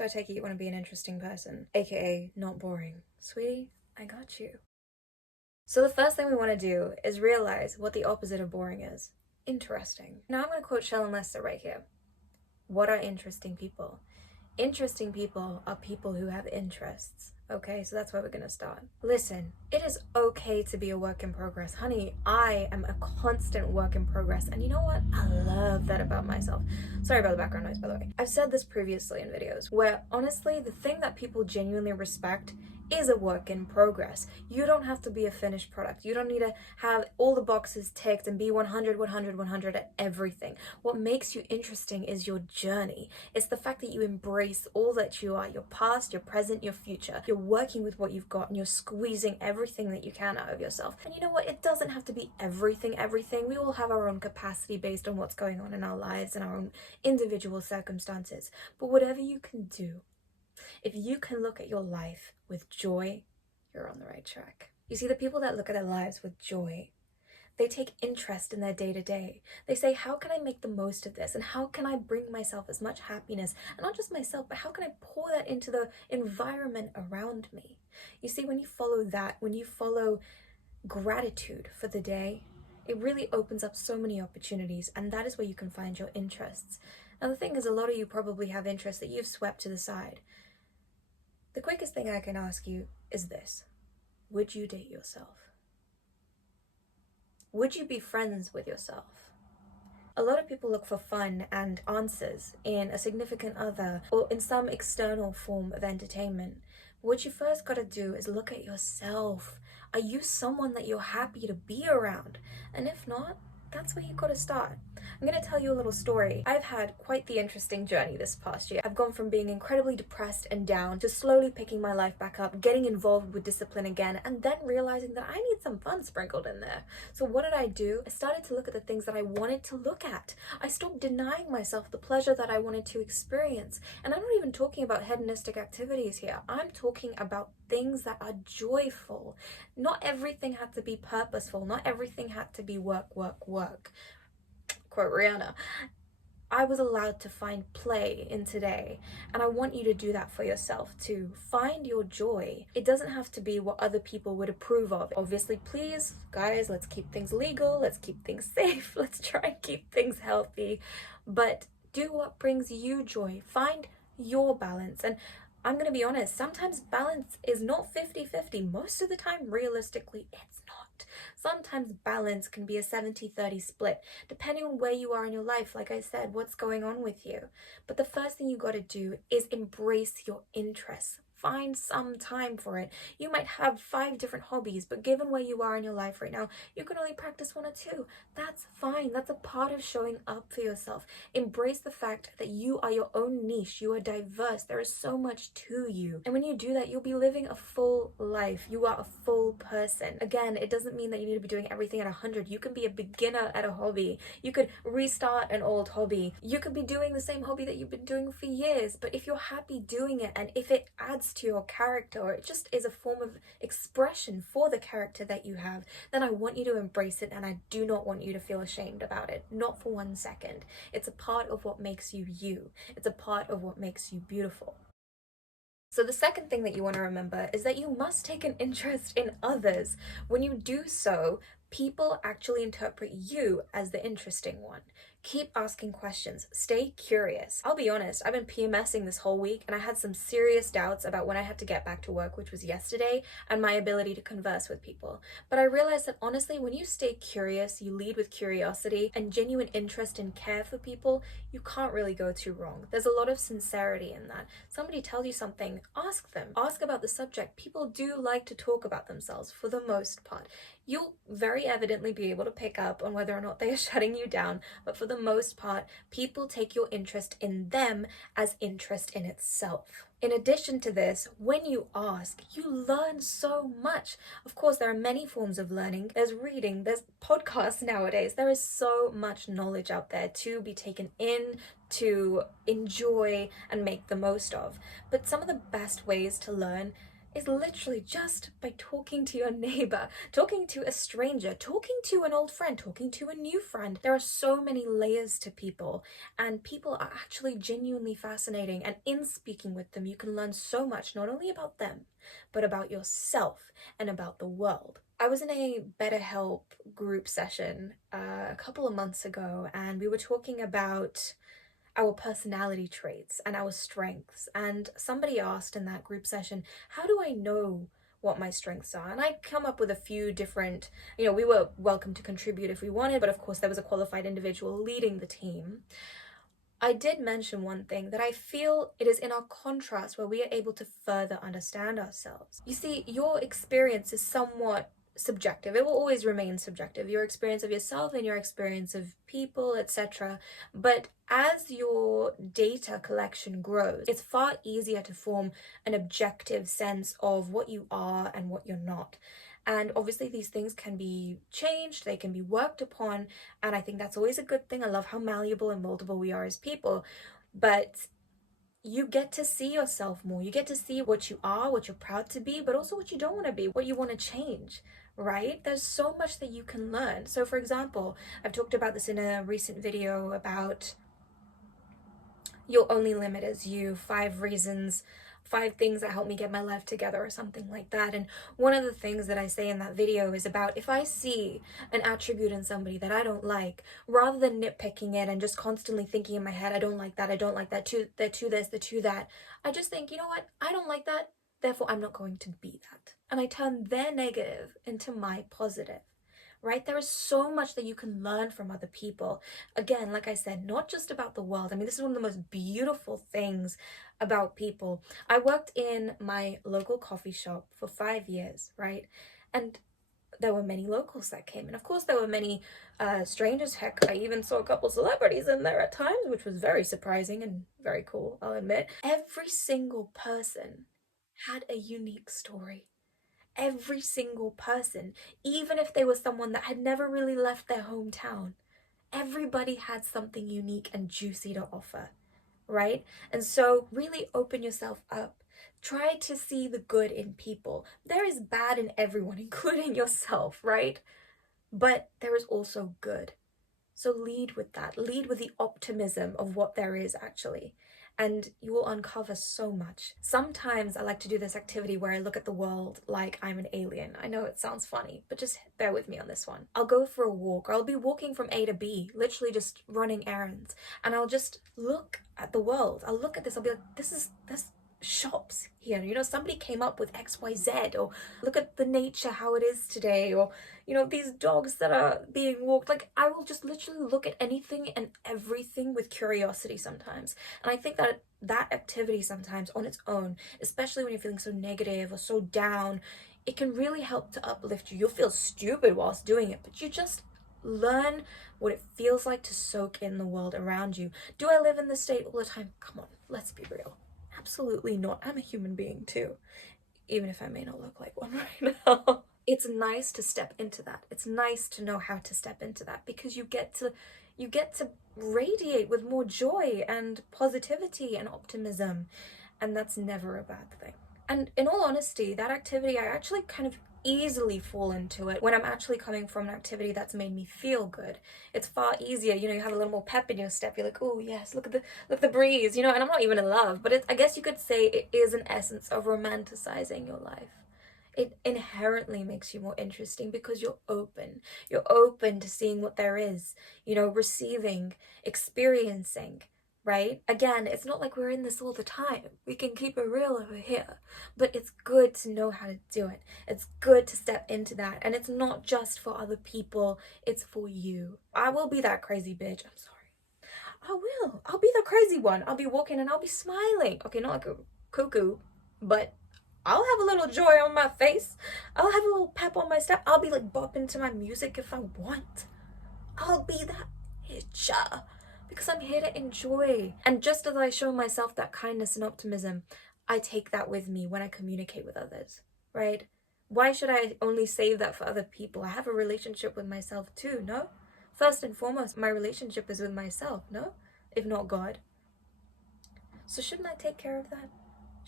So I take it you want to be an interesting person, aka not boring. Sweetie, I got you. So the first thing we want to do is realize what the opposite of boring is. Interesting. Now I'm going to quote Shelley Lester right here. What are interesting people? Interesting people are people who have interests. Okay, so that's where we're gonna start. Listen, it is okay to be a work in progress. Honey, I am a constant work in progress. And you know what? I love that about myself. Sorry about the background noise, by the way. I've said this previously in videos where honestly, the thing that people genuinely respect is a work in progress. You don't have to be a finished product. You don't need to have all the boxes ticked and be 100, 100, 100 at everything. What makes you interesting is your journey. It's the fact that you embrace all that you are, your past, your present, your future. You're working with what you've got and you're squeezing everything that you can out of yourself. And you know what? It doesn't have to be everything. We all have our own capacity based on what's going on in our lives and our own individual circumstances. But whatever you can do, if you can look at your life with joy, you're on the right track. You see, the people that look at their lives with joy, they take interest in their day-to-day. They say, how can I make the most of this? And how can I bring myself as much happiness? And not just myself, but how can I pour that into the environment around me? You see, when you follow that, when you follow gratitude for the day, it really opens up so many opportunities, and that is where you can find your interests. Now, the thing is, a lot of you probably have interests that you've swept to the side. The quickest thing I can ask you is this. Would you date yourself? Would you be friends with yourself? A lot of people look for fun and answers in a significant other or in some external form of entertainment. What you first got to do is look at yourself. Are you someone that you're happy to be around? And if not, that's where you got to start. I'm going to tell you a little story. I've had quite the interesting journey this past year. I've gone from being incredibly depressed and down to slowly picking my life back up, getting involved with discipline again, and then realizing that I need some fun sprinkled in there. So what did I do? I started to look at the things that I wanted to look at. I stopped denying myself the pleasure that I wanted to experience. And I'm not even talking about hedonistic activities here. I'm talking about things that are joyful. Not everything had to be purposeful. Not everything had to be work, work, work. Quote Rihanna. I was allowed to find play in today, and I want you to do that for yourself too. Find your joy. It doesn't have to be what other people would approve of. Obviously, please, guys, let's keep things legal, let's keep things safe, let's try and keep things healthy, but do what brings you joy. Find your balance. And I'm gonna be honest, sometimes balance is not 50-50. Most of the time, realistically, it's not. Sometimes balance can be a 70-30 split, depending on where you are in your life. Like I said, what's going on with you. But the first thing you got to do is embrace your interests. Find some time for it. You might have 5 different hobbies, but given where you are in your life right now, you can only practice 1 or 2. That's fine. That's a part of showing up for yourself. Embrace the fact that you are your own niche. You are diverse. There is so much to you. And when you do that, you'll be living a full life. You are a full person. Again, it doesn't mean that you need to be doing everything at 100. You can be a beginner at a hobby. You could restart an old hobby. You could be doing the same hobby that you've been doing for years. But if you're happy doing it, and if it adds to your character, or it just is a form of expression for the character that you have, then I want you to embrace it, and I do not want you to feel ashamed about it. Not for 1 second. It's a part of what makes you you. It's a part of what makes you beautiful. So the second thing that you want to remember is that you must take an interest in others. When you do so, people actually interpret you as the interesting one. Keep asking questions. Stay curious. I'll be honest, I've been PMSing this whole week, and I had some serious doubts about when I had to get back to work, which was yesterday, and my ability to converse with people. But I realized that honestly, when you stay curious, you lead with curiosity and genuine interest and care for people, you can't really go too wrong. There's a lot of sincerity in that. Somebody tells you something, ask them. Ask about the subject. People do like to talk about themselves for the most part. You'll very evidently be able to pick up on whether or not they are shutting you down, but for the most part, people take your interest in them as interest in itself. In addition to this, when you ask, you learn so much. Of course, there are many forms of learning. There's reading, there's podcasts nowadays. There is so much knowledge out there to be taken in, to enjoy, and make the most of. But some of the best ways to learn is literally just by talking to your neighbor, talking to a stranger, talking to an old friend, talking to a new friend. There are so many layers to people, and people are actually genuinely fascinating. And in speaking with them, you can learn so much, not only about them, but about yourself and about the world. I was in a BetterHelp group session a couple of months ago, and we were talking about our personality traits and our strengths. And somebody asked in that group session, how do I know what my strengths are? And I'd come up with a few different, we were welcome to contribute if we wanted, but of course there was a qualified individual leading the team. I did mention one thing, that I feel it is in our contrast where we are able to further understand ourselves. You see, your experience is somewhat subjective. It will always remain subjective. Your experience of yourself and your experience of people, etc. But as your data collection grows, it's far easier to form an objective sense of what you are and what you're not. And obviously these things can be changed, they can be worked upon, and I think that's always a good thing. I love how malleable and moldable we are as people, but you get to see yourself more. You get to see what you are, what you're proud to be, but also what you don't want to be, what you want to change, right? There's so much that you can learn. So for example, I've talked about this in a recent video about your only limit is you, 5 things that help me get my life together, or something like that. And one of the things that I say in that video is about, if I see an attribute in somebody that I don't like, rather than nitpicking it and just constantly thinking in my head, I don't like that, I don't like that, they're too this, they're too that, I just think, you know what, I don't like that, therefore I'm not going to be that. And I turn their negative into my positive. Right? There is so much that you can learn from other people. Again, like I said, not just about the world. I mean, this is one of the most beautiful things about people. I worked in my local coffee shop for 5 years, right? And there were many locals that came. And of course, there were many strangers. Heck, I even saw a couple celebrities in there at times, which was very surprising and very cool, I'll admit. Every single person had a unique story. Every single person, even if they were someone that had never really left their hometown, everybody had something unique and juicy to offer, right? And so really open yourself up. Try to see the good in people. There is bad in everyone, including yourself, right? But there is also good. So lead with that. Lead with the optimism of what there is actually. And you will uncover so much. Sometimes I like to do this activity where I look at the world like I'm an alien. I know it sounds funny, but just bear with me on this one. I'll go for a walk, or I'll be walking from A to B, literally just running errands. And I'll just look at the world. I'll look at this, I'll be like, this shops here, somebody came up with XYZ, or look at the nature, how it is today, or these dogs that are being walked. Like, I will just literally look at anything and everything with curiosity sometimes. And I think that activity sometimes on its own, especially when you're feeling so negative or so down, it can really help to uplift you. You'll feel stupid whilst doing it, but you just learn what it feels like to soak in the world around you. Do I live in this state all the time? Come on, let's be real. Absolutely not. I'm a human being too, even if I may not look like one right now. It's nice to step into that. It's nice to know how to step into that, because you get to radiate with more joy and positivity and optimism, and that's never a bad thing. And in all honesty, that activity, I actually kind of easily fall into it when I'm actually coming from an activity that's made me feel good. It's far easier, you have a little more pep in your step. You're like, oh yes, look at the breeze, and I'm not even in love, but I guess you could say it is an essence of romanticizing your life. It inherently makes you more interesting because you're open. You're open to seeing what there is, receiving, experiencing, right? Again, it's not like we're in this all the time. We can keep it real over here, but it's good to know how to do it. It's good to step into that, and it's not just for other people, it's for you. I will be that crazy bitch. I'm sorry. I will. I'll be the crazy one. I'll be walking and I'll be smiling. Okay, not like a cuckoo, but I'll have a little joy on my face. I'll have a little pep on my step. I'll be like bopping to my music if I want. I'll be that bitch. Because I'm here to enjoy. And just as I show myself that kindness and optimism, I take that with me when I communicate with others, right? Why should I only save that for other people? I have a relationship with myself too, no? First and foremost, my relationship is with myself, no? If not God. So shouldn't I take care of that?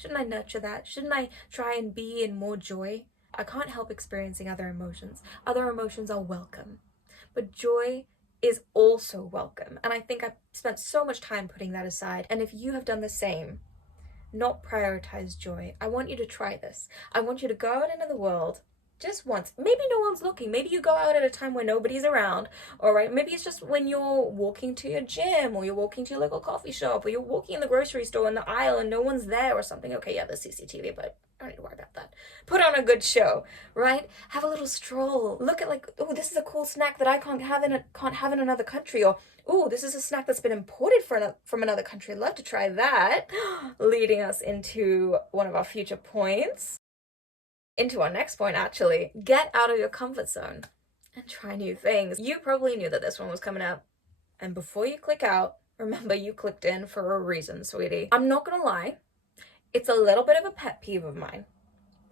Shouldn't I nurture that? Shouldn't I try and be in more joy? I can't help experiencing other emotions. Other emotions are welcome. But joy is also welcome. And I think I've spent so much time putting that aside. And if you have done the same, not prioritize joy, I want you to try this. I want you to go out into the world just once. Maybe no one's looking. Maybe you go out at a time when nobody's around. All right. Maybe it's just when you're walking to your gym, or you're walking to your local coffee shop, or you're walking in the grocery store in the aisle and no one's there or something. Okay, yeah, there's CCTV, but I don't need to worry about that. Put on a good show, right? Have a little stroll. Look at like, oh, this is a cool snack that I can't have in another country, or oh, this is a snack that's been imported from another country. I'd love to try that. Leading us into one of our future points. Into our next point, actually. Get out of your comfort zone and try new things. You probably knew that this one was coming up. And before you click out, remember you clicked in for a reason, sweetie. I'm not gonna lie, it's a little bit of a pet peeve of mine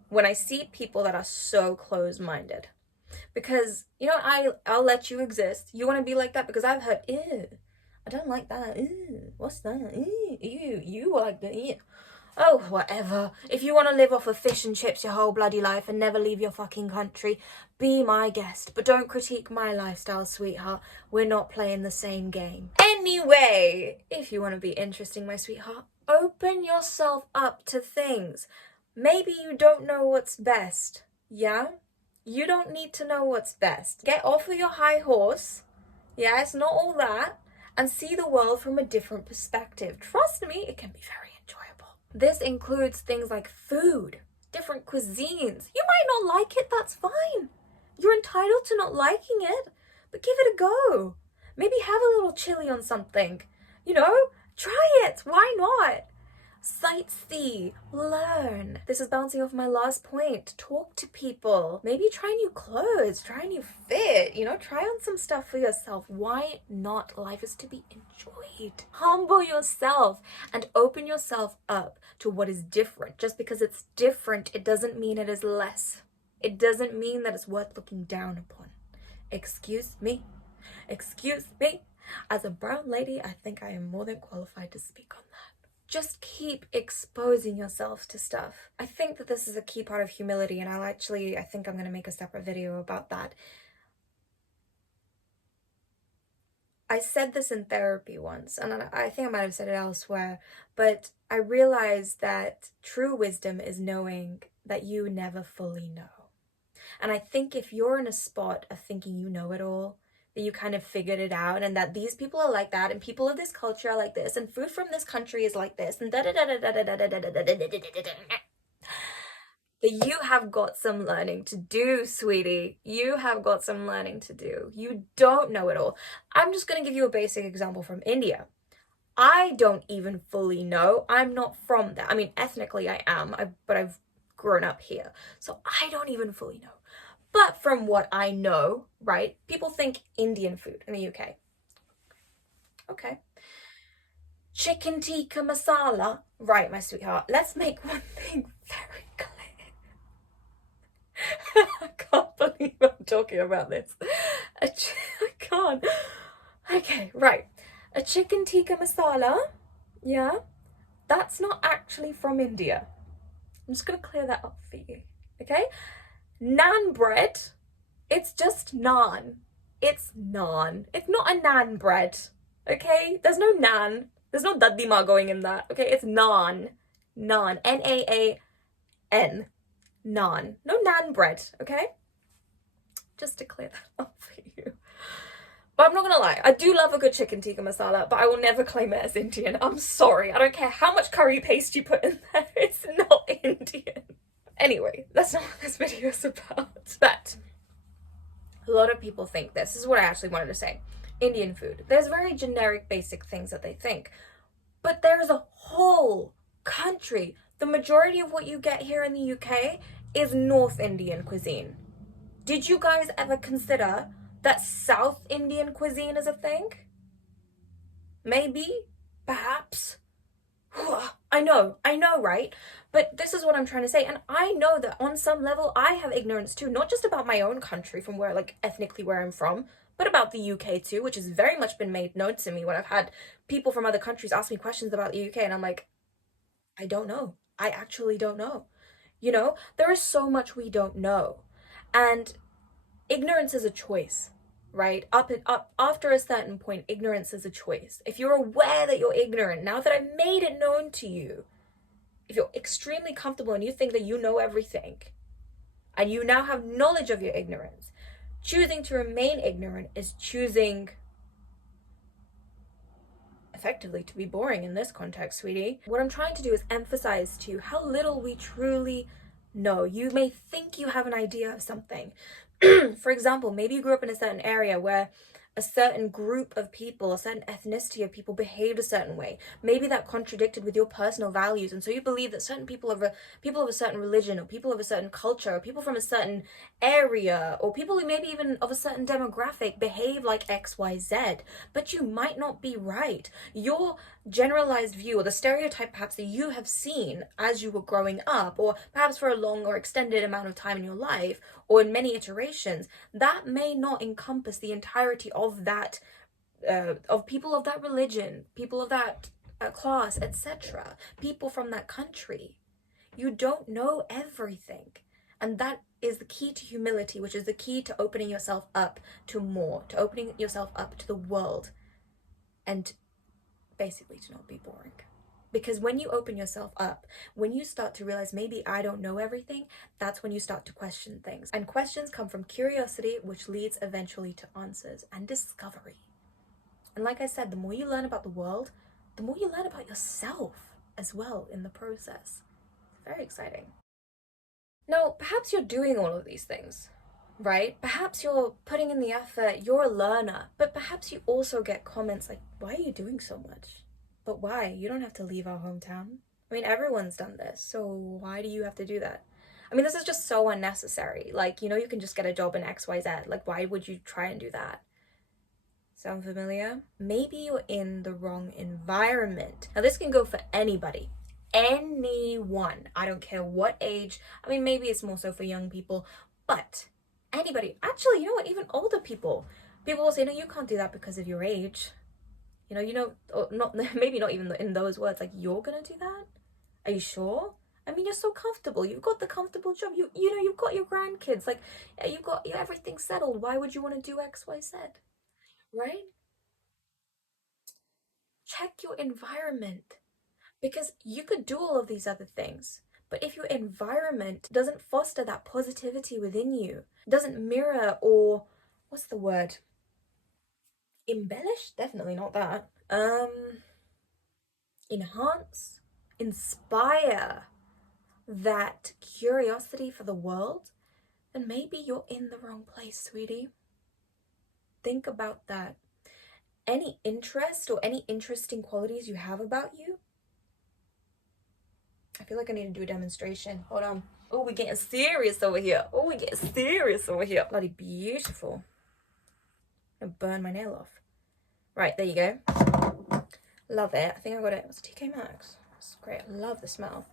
when I see people that are so close-minded. Because, you know, I'll let you exist. You want to be like that? Because I've heard, ew, I don't like that. Ew, what's that? Ew, you like that. Ew. Oh, whatever. If you want to live off of fish and chips your whole bloody life and never leave your fucking country, be my guest. But don't critique my lifestyle, sweetheart. We're not playing the same game. Anyway, if you want to be interesting, my sweetheart, open yourself up to things. Maybe you don't know what's best. Yeah? You don't need to know what's best. Get off of your high horse. Yeah, it's not all that. And see the world from a different perspective. Trust me, it can be very enjoyable. This includes things like food, different cuisines. You might not like it, that's fine. You're entitled to not liking it, but give it a go. Maybe have a little chili on something. You know, try it. Why not? Sightsee, learn. This is bouncing off my last point. Talk to people. Maybe try new clothes, try a new fit, you know, try on some stuff for yourself. Why not? Life is to be enjoyed. Humble yourself and open yourself up to what is different. Just because it's different, it doesn't mean it is less. It doesn't mean that it's worth looking down upon. Excuse me. Excuse me. As a brown lady, I think I am more than qualified to speak on that. Just keep exposing yourself to stuff. I think that this is a key part of humility, and I think I'm going to make a separate video about that. I said this in therapy once, and I think I might have said it elsewhere, but I realized that true wisdom is knowing that you never fully know. And I think if you're in a spot of thinking you know it all, that you kind of figured it out, and that these people are like that, and people of this culture are like this, and food from this country is like this, and that you have got some learning to do, sweetie. You have got some learning to do. You don't know it all. I'm just going to give you a basic example from India. I don't even fully know. I'm not from there. I mean, ethnically I am, but I've grown up here. So I don't even fully know. But from what I know, right, people think Indian food in the UK. Okay. Chicken tikka masala. Right, my sweetheart. Let's make one thing very clear. I can't believe I'm talking about this. I can't. Okay, right. A chicken tikka masala, yeah, that's not actually from India. I'm just going to clear that up for you, okay? Naan bread, it's just naan. It's naan. It's not a naan bread, okay? There's no naan. There's no dadima going in that, okay? It's naan. Naan. N-A-A-N. Naan. No naan bread, okay? Just to clear that up for you. But I'm not gonna lie, I do love a good chicken tikka masala, but I will never claim it as Indian. I'm sorry. I don't care how much curry paste you put in there. It's not Indian. Anyway, that's not what this video is about. But a lot of people think this. This is what I actually wanted to say. Indian food. There's very generic, basic things that they think. But there's a whole country. The majority of what you get here in the UK is North Indian cuisine. Did you guys ever consider that South Indian cuisine is a thing? Maybe? Perhaps? I know, right? But this is what I'm trying to say, and I know that on some level I have ignorance too, not just about my own country from where, like, ethnically where I'm from, but about the UK too, which has very much been made known to me when I've had people from other countries ask me questions about the UK, and I'm like, I don't know. I actually don't know. You know, there is so much we don't know. And ignorance is a choice, right? Up after a certain point, ignorance is a choice. If you're aware that you're ignorant, now that I've made it known to you, if you're extremely comfortable and you think that you know everything, and you now have knowledge of your ignorance, choosing to remain ignorant is choosing effectively to be boring in this context, sweetie. What I'm trying to do is emphasize to you how little we truly know. You may think you have an idea of something. For example, maybe you grew up in a certain area where a certain group of people, a certain ethnicity of people behaved a certain way. Maybe that contradicted with your personal values, and so you believe that certain people of a certain religion, or people of a certain culture, or people from a certain area, or people who maybe even of a certain demographic behave like XYZ, but you might not be right. Your generalized view, or the stereotype perhaps that you have seen as you were growing up, or perhaps for a long or extended amount of time in your life, or in many iterations, that may not encompass the entirety of that, of people of that religion, people of that class, etc., people from that country. You don't know everything. And that is the key to humility, which is the key to opening yourself up to more, to opening yourself up to the world, and basically to not be boring. Because when you open yourself up, when you start to realize maybe I don't know everything, that's when you start to question things. And questions come from curiosity, which leads eventually to answers and discovery. And like I said, the more you learn about the world, the more you learn about yourself as well in the process. It's very exciting. Now, perhaps you're doing all of these things, right? Perhaps you're putting in the effort, you're a learner, but perhaps you also get comments like, why are you doing so much? But why? You don't have to leave our hometown. I mean, everyone's done this, so why do you have to do that? I mean, this is just so unnecessary. Like, you can just get a job in XYZ. Like, why would you try and do that? Sound familiar? Maybe you're in the wrong environment. Now, this can go for anybody. Anyone. I don't care what age. I mean, maybe it's more so for young people, but anybody. Actually, you know what? Even older people. People will say, no, you can't do that because of your age. Or not, maybe not even in those words, like, you're gonna do that? Are you sure? I mean, you're so comfortable. You've got the comfortable job. You've got your grandkids. Like, you've got everything settled. Why would you want to do X, Y, Z? Right? Check your environment. Because you could do all of these other things. But if your environment doesn't foster that positivity within you, doesn't mirror, or what's the word? Embellish? Definitely not that. Enhance, inspire that curiosity for the world, then maybe you're in the wrong place, sweetie. Think about that. Any interest or any interesting qualities you have about you, I feel like I need to do a demonstration. Hold on. Oh, we're getting serious over here. Bloody beautiful. I'm gonna burn my nail off. Right, there you go. Love it. I think I got it. It was TK Maxx. It's great. I love the smell.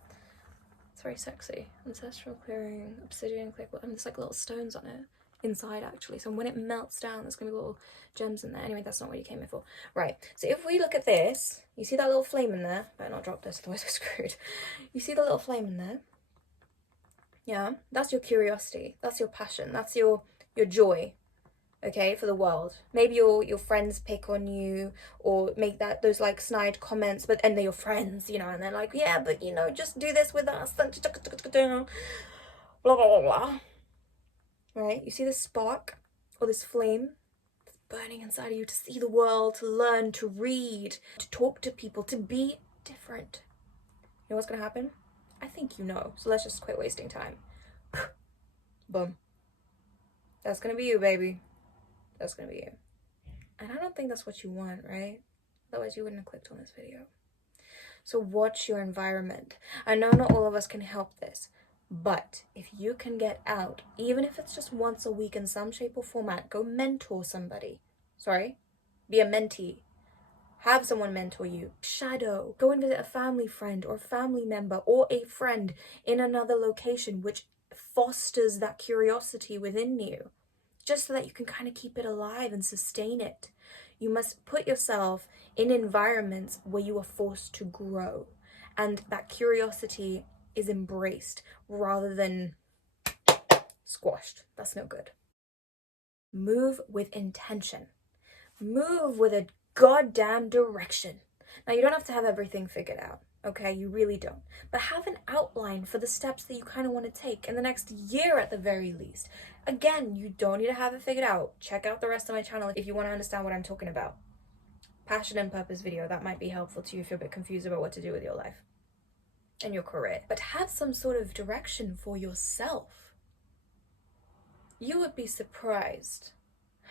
It's very sexy. Ancestral clearing, obsidian, click. And there's like little stones on it inside actually. So when it melts down, there's gonna be little gems in there. Anyway, that's not what you came here for. Right. So if we look at this, you see that little flame in there? Better not drop this, otherwise we're screwed. You see the little flame in there? Yeah, that's your curiosity. That's your passion. That's your joy. Okay, for the world. Maybe your friends pick on you or make those like snide comments, and they're your friends, and they're like, yeah, but just do this with us, blah blah blah blah. Right? You see this spark or this flame that's burning inside of you to see the world, to learn, to read, to talk to people, to be different. You know what's gonna happen? I think you know. So let's just quit wasting time. Boom. That's gonna be you, baby. That's gonna be you. And I don't think that's what you want, right? Otherwise you wouldn't have clicked on this video. So watch your environment. I know not all of us can help this, but if you can get out, even if it's just once a week in some shape or format, go mentor somebody. Be a mentee. Have someone mentor you. Shadow. Go and visit a family friend or family member or a friend in another location, which fosters that curiosity within you, just so that you can kind of keep it alive and sustain it. You must put yourself in environments where you are forced to grow. And that curiosity is embraced rather than squashed. That's no good. Move with intention. Move with a goddamn direction. Now, you don't have to have everything figured out, okay? You really don't. But have an outline for the steps that you kind of want to take in the next year at the very least. Again, you don't need to have it figured out. Check out the rest of my channel if you want to understand what I'm talking about. Passion and purpose video, that might be helpful to you if you're a bit confused about what to do with your life and your career. But have some sort of direction for yourself. You would be surprised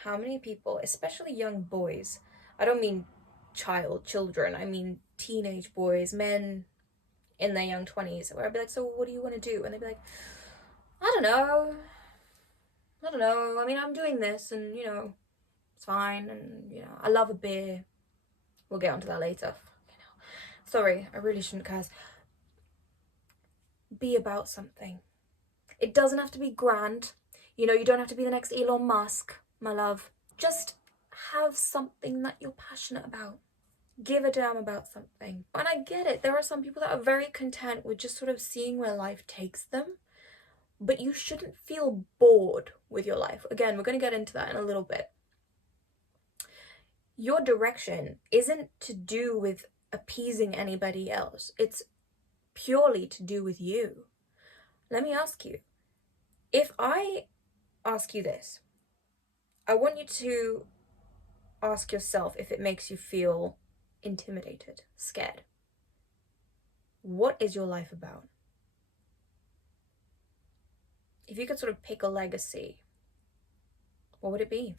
how many people, especially young boys, I don't mean children, I mean teenage boys, men in their young 20s, where I'd be like, so what do you want to do? And they'd be like, I don't know. I mean, I'm doing this and, it's fine. And, I love a beer. We'll get onto that later. Sorry, I really shouldn't curse. Be about something. It doesn't have to be grand. You don't have to be the next Elon Musk, my love. Just have something that you're passionate about. Give a damn about something. And I get it. There are some people that are very content with just sort of seeing where life takes them. But you shouldn't feel bored with your life. Again, we're going to get into that in a little bit. Your direction isn't to do with appeasing anybody else. It's purely to do with you. Let me ask you. If I ask you this, I want you to ask yourself if it makes you feel intimidated, scared. What is your life about? If you could sort of pick a legacy, what would it be?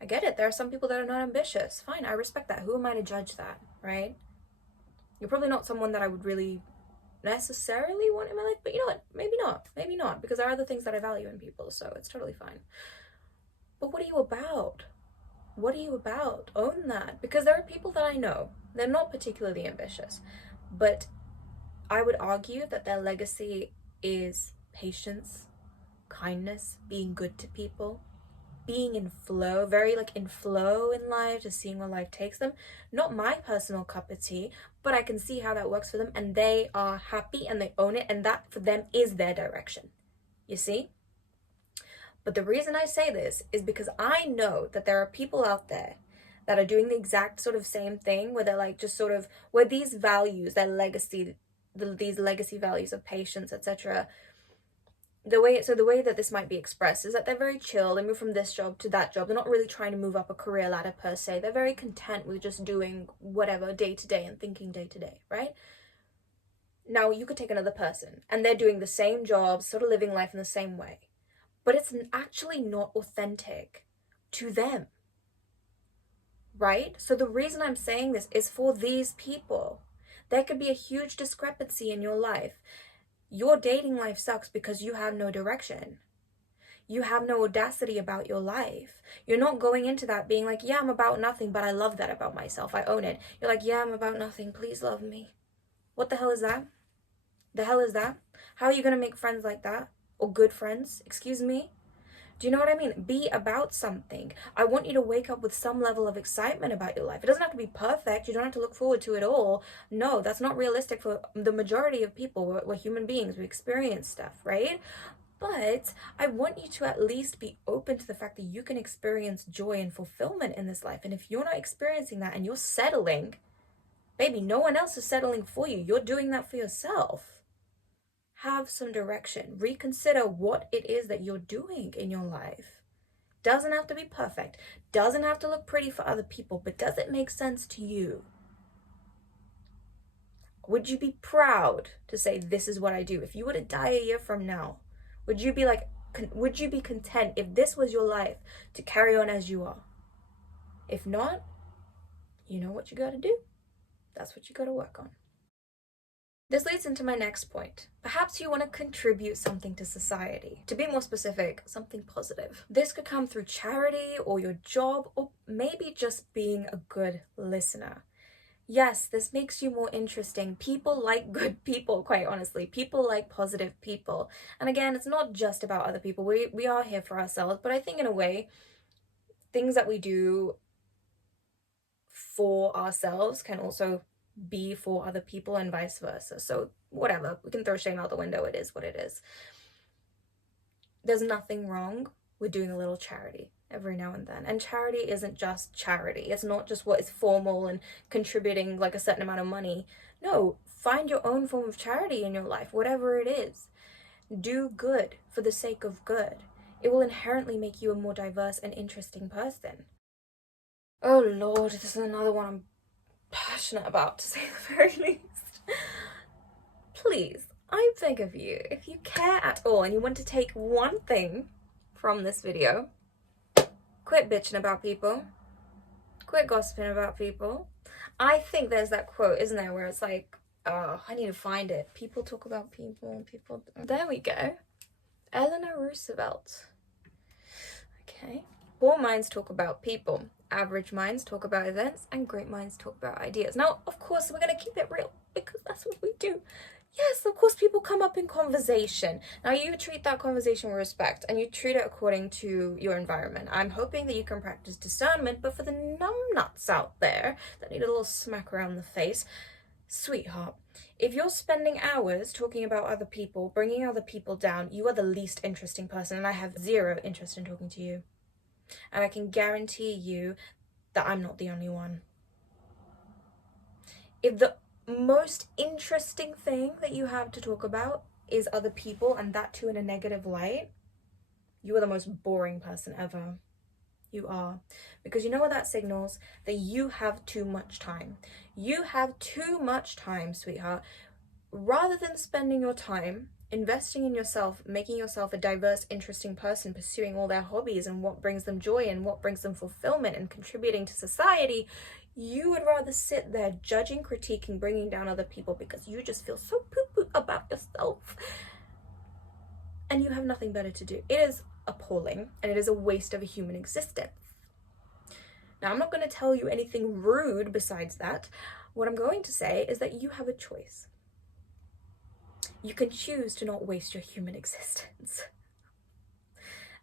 I get it. There are some people that are not ambitious. Fine, I respect that. Who am I to judge that, right? You're probably not someone that I would really necessarily want in my life, but you know what? Maybe not, because there are other things that I value in people, so it's totally fine. But what are you about? What are you about? Own that. Because there are people that I know, they're not particularly ambitious, but I would argue that their legacy is patience, kindness, being good to people, being in flow, very in flow in life, just seeing where life takes them. Not my personal cup of tea, but I can see how that works for them, and they are happy and they own it, and that for them is their direction. You see? But the reason I say this is because I know that there are people out there that are doing the exact sort of same thing, where they're just sort of, where these values, their legacy, these legacy values of patience, etc., the way that this might be expressed is that they're very chill. They move from this job to that job. They're not really trying to move up a career ladder per se. They're very content with just doing whatever day to day and thinking day to day, right? Now, you could take another person and they're doing the same job, sort of living life in the same way, but it's actually not authentic to them, right? So the reason I'm saying this is for these people. There could be a huge discrepancy in your life. Your dating life sucks because you have no direction. You have no audacity about your life. You're not going into that being like, yeah, I'm about nothing, but I love that about myself. I own it. You're like, yeah, I'm about nothing. Please love me. What the hell is that? The hell is that? How are you going to make friends like that? Or good friends? Excuse me? Do you know what I mean? Be about something. I want you to wake up with some level of excitement about your life. It doesn't have to be perfect. You don't have to look forward to it all. No, that's not realistic for the majority of people. We're human beings. We experience stuff, right? But I want you to at least be open to the fact that you can experience joy and fulfillment in this life. And if you're not experiencing that and you're settling, baby, no one else is settling for you. You're doing that for yourself. Have some direction. Reconsider what it is that you're doing in your life. Doesn't have to be perfect. Doesn't have to look pretty for other people, but does it make sense to you? Would you be proud to say, this is what I do? If you were to die a year from now, would you be content if this was your life to carry on as you are? If not, you know what you got to do. That's what you got to work on. This leads into my next point. Perhaps you want to contribute something to society. To be more specific, something positive. This could come through charity or your job, or maybe just being a good listener. Yes, this makes you more interesting. People like good people, quite honestly. People like positive people. And again, it's not just about other people. We are here for ourselves, but I think in a way, things that we do for ourselves can also be for other people and vice versa. So whatever, we can throw shame out the window. It is what it is. There's nothing wrong with doing a little charity every now and then. And charity isn't just charity. It's not just what is formal and contributing like a certain amount of money. No, find your own form of charity in your life, whatever it is. Do good for the sake of good. It will inherently make you a more diverse and interesting person. Oh Lord, this is another one I'm passionate about, to say the very least. Please, I beg of you, if you care at all and you want to take one thing from this video, quit bitching about people. Quit gossiping about people. I think there's that quote, isn't there, where it's like, oh, I need to find it. People talk about people and people... There we go. Eleanor Roosevelt. Okay. Poor minds talk about people. Average minds talk about events. And great minds talk about ideas. Now, of course, we're going to keep it real because that's what we do. Yes, of course, people come up in conversation. Now, you treat that conversation with respect and you treat it according to your environment. I'm hoping that you can practice discernment, but for the numbnuts out there that need a little smack around the face, sweetheart, if you're spending hours talking about other people, bringing other people down, you are the least interesting person, and I have zero interest in talking to you. And I can guarantee you that I'm not the only one. If the most interesting thing that you have to talk about is other people, and that too in a negative light, you are the most boring person ever. You are. Because you know what that signals? That you have too much time. You have too much time, sweetheart. Rather than spending your time investing in yourself, making yourself a diverse, interesting person, pursuing all their hobbies and what brings them joy and what brings them fulfillment and contributing to society, you would rather sit there judging, critiquing, bringing down other people because you just feel so poo-poo about yourself. And you have nothing better to do. It is appalling, and it is a waste of a human existence. Now, I'm not going to tell you anything rude besides that. What I'm going to say is that you have a choice. You can choose to not waste your human existence.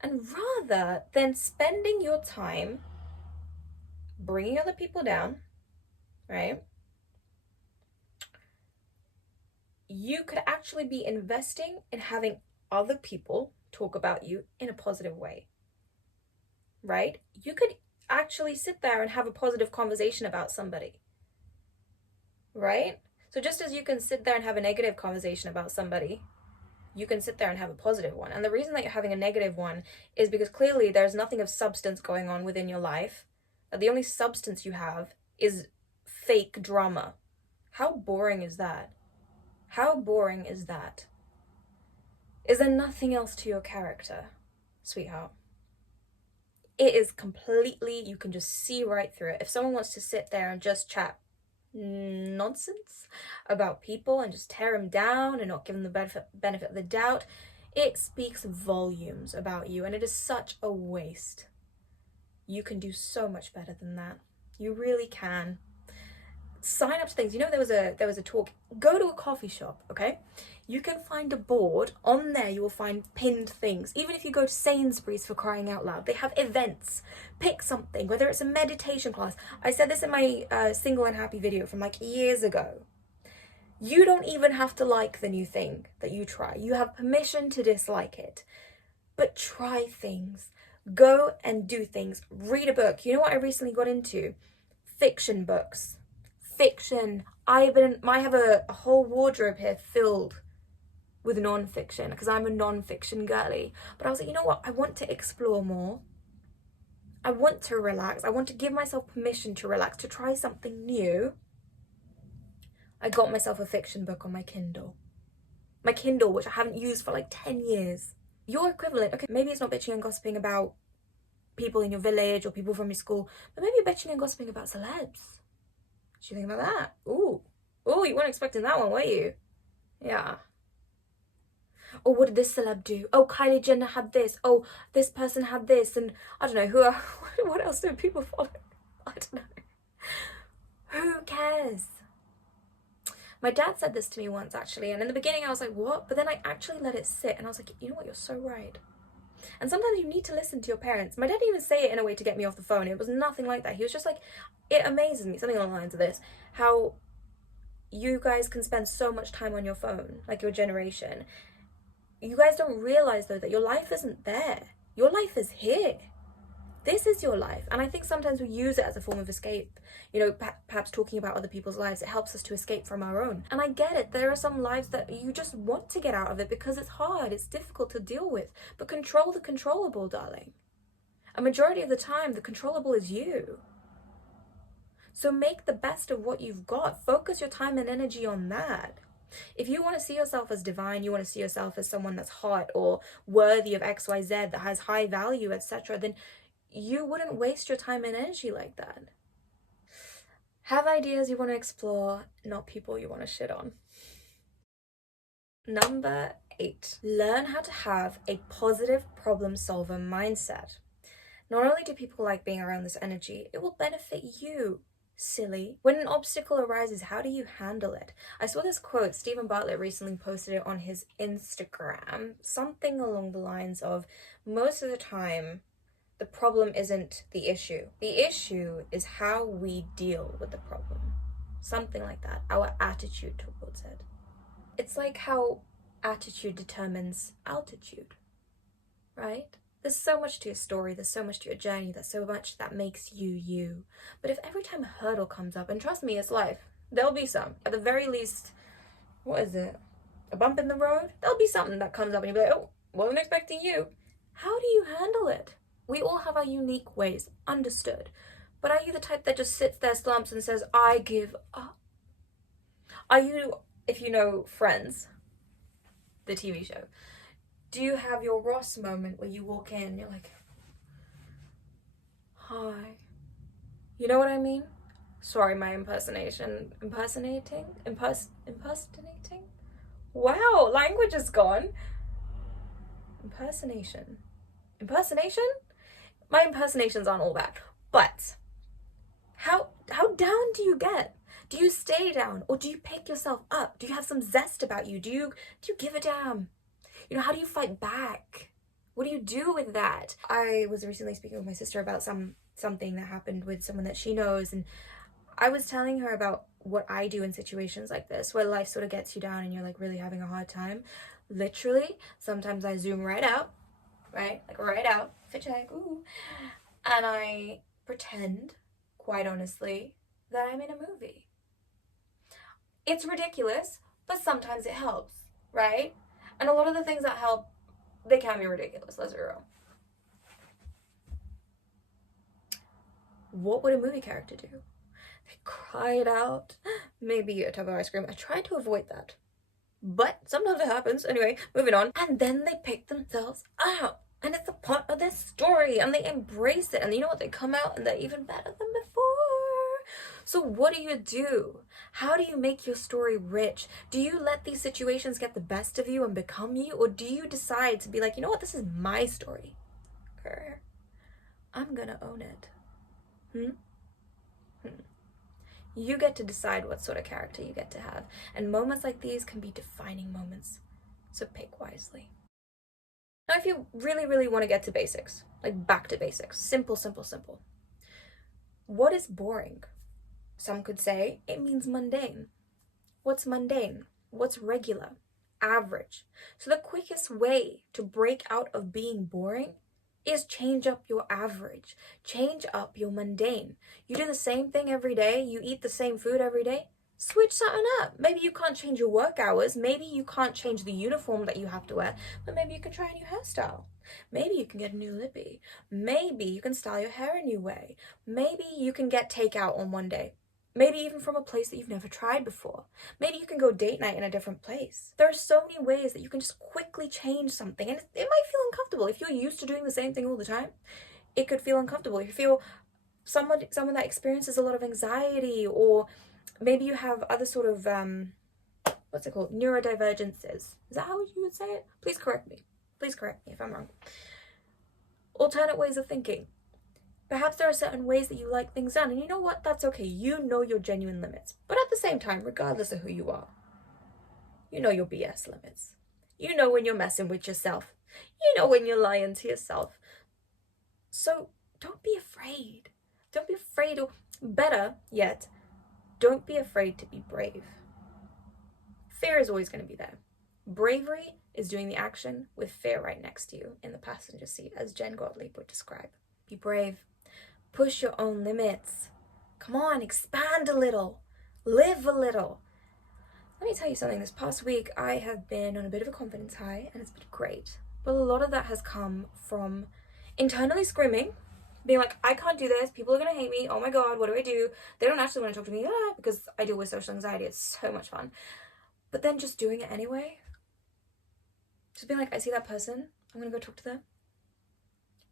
And rather than spending your time bringing other people down, right, you could actually be investing in having other people talk about you in a positive way, right? You could actually sit there and have a positive conversation about somebody, right? So just as you can sit there and have a negative conversation about somebody, you can sit there and have a positive one. And the reason that you're having a negative one is because clearly there's nothing of substance going on within your life. The only substance you have is fake drama. How boring is that? How boring is that? Is there nothing else to your character, sweetheart? It is completely, you can just see right through it. If someone wants to sit there and just chat nonsense about people and just tear them down and not give them the benefit of the doubt, it speaks volumes about you, and it is such a waste. You can do so much better than that. You really can. Sign up to things. You know, there was a talk. Go to a coffee shop, okay? You can find a board. On there you will find pinned things. Even if you go to Sainsbury's, for crying out loud, they have events. Pick something, whether it's a meditation class. I said this in my Single and Happy video from like years ago. You don't even have to like the new thing that you try. You have permission to dislike it. But try things. Go and do things. Read a book. You know what I recently got into? Fiction books. Fiction. I have a whole wardrobe here filled with non-fiction because I'm a non-fiction girly. But I was like, you know what? I want to explore more. I want to relax. I want to give myself permission to relax, to try something new. I got myself a fiction book on my Kindle. My Kindle, which I haven't used for like 10 years. Your equivalent, okay, maybe it's not bitching and gossiping about people in your village or people from your school, but maybe you're bitching and gossiping about celebs. What do you think about that? Ooh, you weren't expecting that one, were you? Yeah. Or what did this celeb do? Oh, Kylie Jenner had this. Oh, this person had this. And I don't know, what else do people follow? I don't know. Who cares? My dad said this to me once, actually, and in the beginning I was like, what? But then I actually let it sit, and I was like, you know what, you're so right. And sometimes you need to listen to your parents. My dad didn't even say it in a way to get me off the phone. It was nothing like that. He was just like, it amazes me, something along the lines of this, how you guys can spend so much time on your phone, like your generation. You guys don't realize though that your life isn't there. Your life is here. This is your life. And I think sometimes we use it as a form of escape. You know, perhaps talking about other people's lives, it helps us to escape from our own. And I get it. There are some lives that you just want to get out of it because it's hard, it's difficult to deal with. But control the controllable, darling. A majority of the time, the controllable is you. So make the best of what you've got. Focus your time and energy on that. If you want to see yourself as divine, you want to see yourself as someone that's hot or worthy of XYZ, that has high value, etc., then you wouldn't waste your time and energy like that. Have ideas you want to explore, not people you want to shit on. Number 8, learn how to have a positive problem solver mindset. Not only do people like being around this energy, it will benefit you. Silly. When an obstacle arises, how do you handle it? I saw this quote, Stephen Bartlett recently posted it on his Instagram, something along the lines of, most of the time, the problem isn't the issue. The issue is how we deal with the problem. Something like that. Our attitude towards it. It's like how attitude determines altitude, right? There's so much to your story, there's so much to your journey, there's so much that makes you you. But if every time a hurdle comes up, and trust me, it's life, there'll be some. At the very least, what is it? A bump in the road? There'll be something that comes up and you'll be like, oh, wasn't expecting you. How do you handle it? We all have our unique ways, understood. But are you the type that just sits there, slumps, and says, I give up? Are you, if you know Friends, the TV show, do you have your Ross moment where you walk in and you're like, hi? You know what I mean? Sorry, my impersonation. Impersonating? Wow, language is gone. Impersonation. My impersonations aren't all that. But how down do you get? Do you stay down or do you pick yourself up? Do you have some zest about you? Do you give a damn? You know, how do you fight back? What do you do with that? I was recently speaking with my sister about something that happened with someone that she knows, and I was telling her about what I do in situations like this, where life sort of gets you down and you're like really having a hard time. Literally, sometimes I zoom right out, right? Like right out, ooh, and I pretend, quite honestly, that I'm in a movie. It's ridiculous, but sometimes it helps, right? And a lot of the things that help, they can be ridiculous, let's be real. What would a movie character do? They cry it out, maybe eat a tub of ice cream. I try to avoid that, but sometimes it happens. Anyway, moving on. And then they pick themselves up, and it's a part of their story, and they embrace it, and you know what? They come out and they're even better than before. So what do? How do you make your story rich? Do you let these situations get the best of you and become you? Or do you decide to be like, you know what, this is my story. Okay. I'm gonna own it. You get to decide what sort of character you get to have. And moments like these can be defining moments. So pick wisely. Now, if you really, really want to get to basics, like back to basics, simple. What is boring? Some could say it means mundane. What's mundane? What's regular? Average. So the quickest way to break out of being boring is change up your average. Change up your mundane. You do the same thing every day. You eat the same food every day. Switch something up. Maybe you can't change your work hours. Maybe you can't change the uniform that you have to wear. But maybe you can try a new hairstyle. Maybe you can get a new lippy. Maybe you can style your hair a new way. Maybe you can get takeout on one day. Maybe even from a place that you've never tried before. Maybe you can go date night in a different place. There are so many ways that you can just quickly change something, and it might feel uncomfortable. If you're used to doing the same thing all the time, it could feel uncomfortable. If you feel someone that experiences a lot of anxiety, or maybe you have other sort of, what's it called? Neurodivergences. Is that how you would say it? Please correct me if I'm wrong. Alternate ways of thinking. Perhaps there are certain ways that you like things done, and you know what? That's okay. You know your genuine limits. But at the same time, regardless of who you are, you know your BS limits. You know when you're messing with yourself. You know when you're lying to yourself. So don't be afraid. Don't be afraid, or better yet, don't be afraid to be brave. Fear is always going to be there. Bravery is doing the action with fear right next to you in the passenger seat, as Jen Gottlieb would describe. Be brave. Push your own limits. Come on, expand a little. Live a little. Let me tell you something. This past week, I have been on a bit of a confidence high, and it's been great. But a lot of that has come from internally screaming, being like, I can't do this. People are going to hate me. Oh my God, what do I do? They don't actually want to talk to me because I deal with social anxiety. It's so much fun. But then just doing it anyway. Just being like, I see that person. I'm going to go talk to them.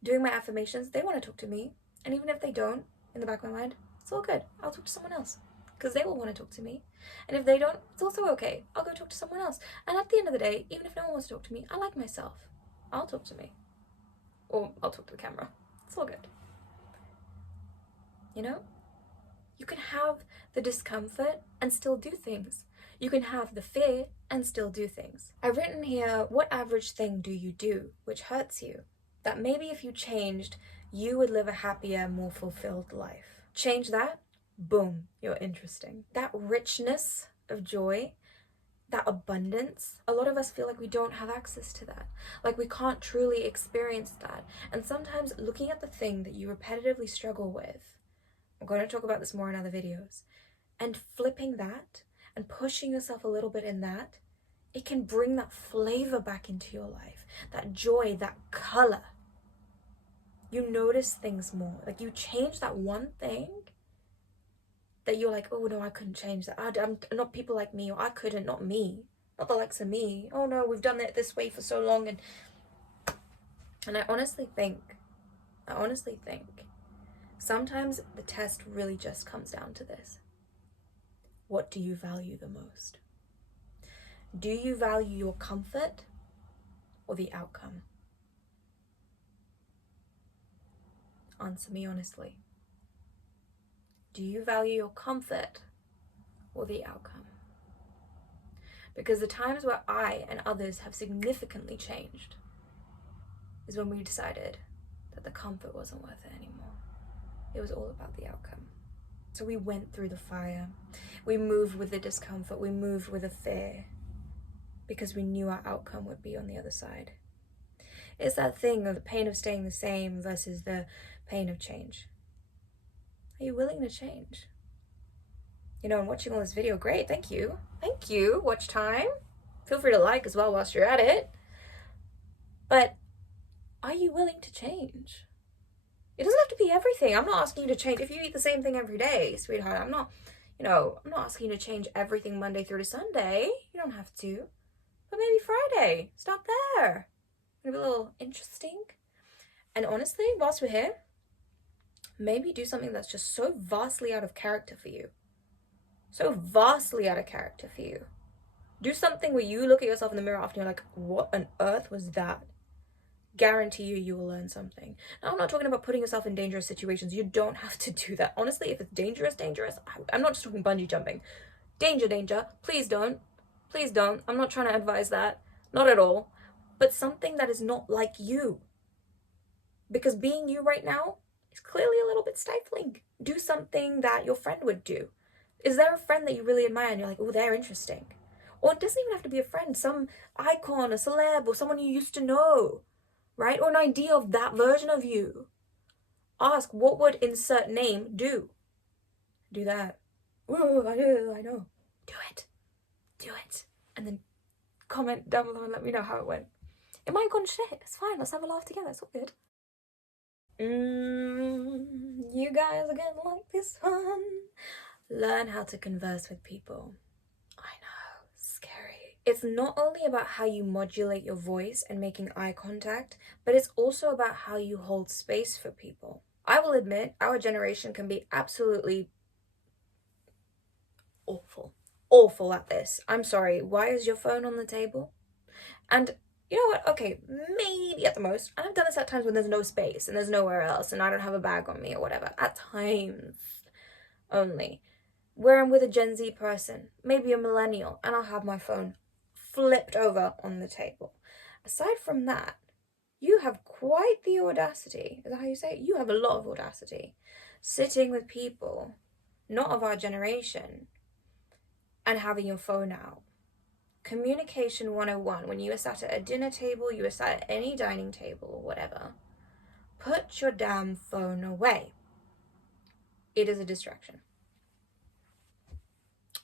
Doing my affirmations. They want to talk to me. And even if they don't, in the back of my mind, it's all good. I'll talk to someone else because they will want to talk to me. And if they don't, it's also okay. I'll go talk to someone else. And at the end of the day, even if no one wants to talk to me, I like myself. I'll talk to me. Or I'll talk to the camera. It's all good. You know? You can have the discomfort and still do things. You can have the fear and still do things. I've written here, what average thing do you do which hurts you? That maybe if you changed, you would live a happier, more fulfilled life. Change that, boom, you're interesting. That richness of joy, that abundance, a lot of us feel like we don't have access to that. Like we can't truly experience that. And sometimes looking at the thing that you repetitively struggle with, I'm going to talk about this more in other videos, and flipping that and pushing yourself a little bit in that, it can bring that flavor back into your life, that joy, that color. You notice things more. Like you change that one thing that you're like, oh no, I couldn't change that. I'm not people like me, or I couldn't, not me, not the likes of me. Oh no, we've done it this way for so long. And I honestly think sometimes the test really just comes down to this. What do you value the most? Do you value your comfort or the outcome? Answer me honestly. Do you value your comfort or the outcome? Because the times where I and others have significantly changed is when we decided that the comfort wasn't worth it anymore. It was all about the outcome. So we went through the fire. We moved with the discomfort. We moved with the fear because we knew our outcome would be on the other side. It's that thing of the pain of staying the same versus the pain of change. Are you willing to change? You know, and watching all this video, great, thank you. Thank you, watch time. Feel free to like as well whilst you're at it. But are you willing to change? It doesn't have to be everything. I'm not asking you to change. If you eat the same thing every day, sweetheart, I'm not asking you to change everything Monday through to Sunday. You don't have to. But maybe Friday, stop there. Maybe a little interesting. And honestly, whilst we're here, maybe do something that's just so vastly out of character for you. So vastly out of character for you. Do something where you look at yourself in the mirror after and you're like, what on earth was that? Guarantee you will learn something. Now, I'm not talking about putting yourself in dangerous situations. You don't have to do that. Honestly, if it's dangerous, I'm not just talking bungee jumping. Danger, please don't. Please don't. I'm not trying to advise that. Not at all. But something that is not like you. Because being you right now is clearly a little bit stifling. Do something that your friend would do. Is there a friend that you really admire and you're like, oh, they're interesting? Or it doesn't even have to be a friend. Some icon, a celeb, or someone you used to know. Right? Or an idea of that version of you. Ask, what would insert name do? Do that. Oh, I know. Do it. And then comment down below and let me know how it went. It might have gone shit. It's fine. Let's have a laugh together. It's all good. You guys are gonna like this one. Learn how to converse with people. I know, scary. It's not only about how you modulate your voice and making eye contact, but it's also about how you hold space for people. I will admit, our generation can be absolutely awful at this. I'm sorry, why is your phone on the table? And you know what, okay, maybe at the most, and I've done this at times when there's no space and there's nowhere else and I don't have a bag on me or whatever, at times only, where I'm with a Gen Z person, maybe a millennial, and I'll have my phone flipped over on the table. Aside from that, you have quite the audacity, is that how you say it? You have a lot of audacity, sitting with people, not of our generation, and having your phone out. Communication 101, when you are sat at a dinner table, you are sat at any dining table or whatever, put your damn phone away. It is a distraction.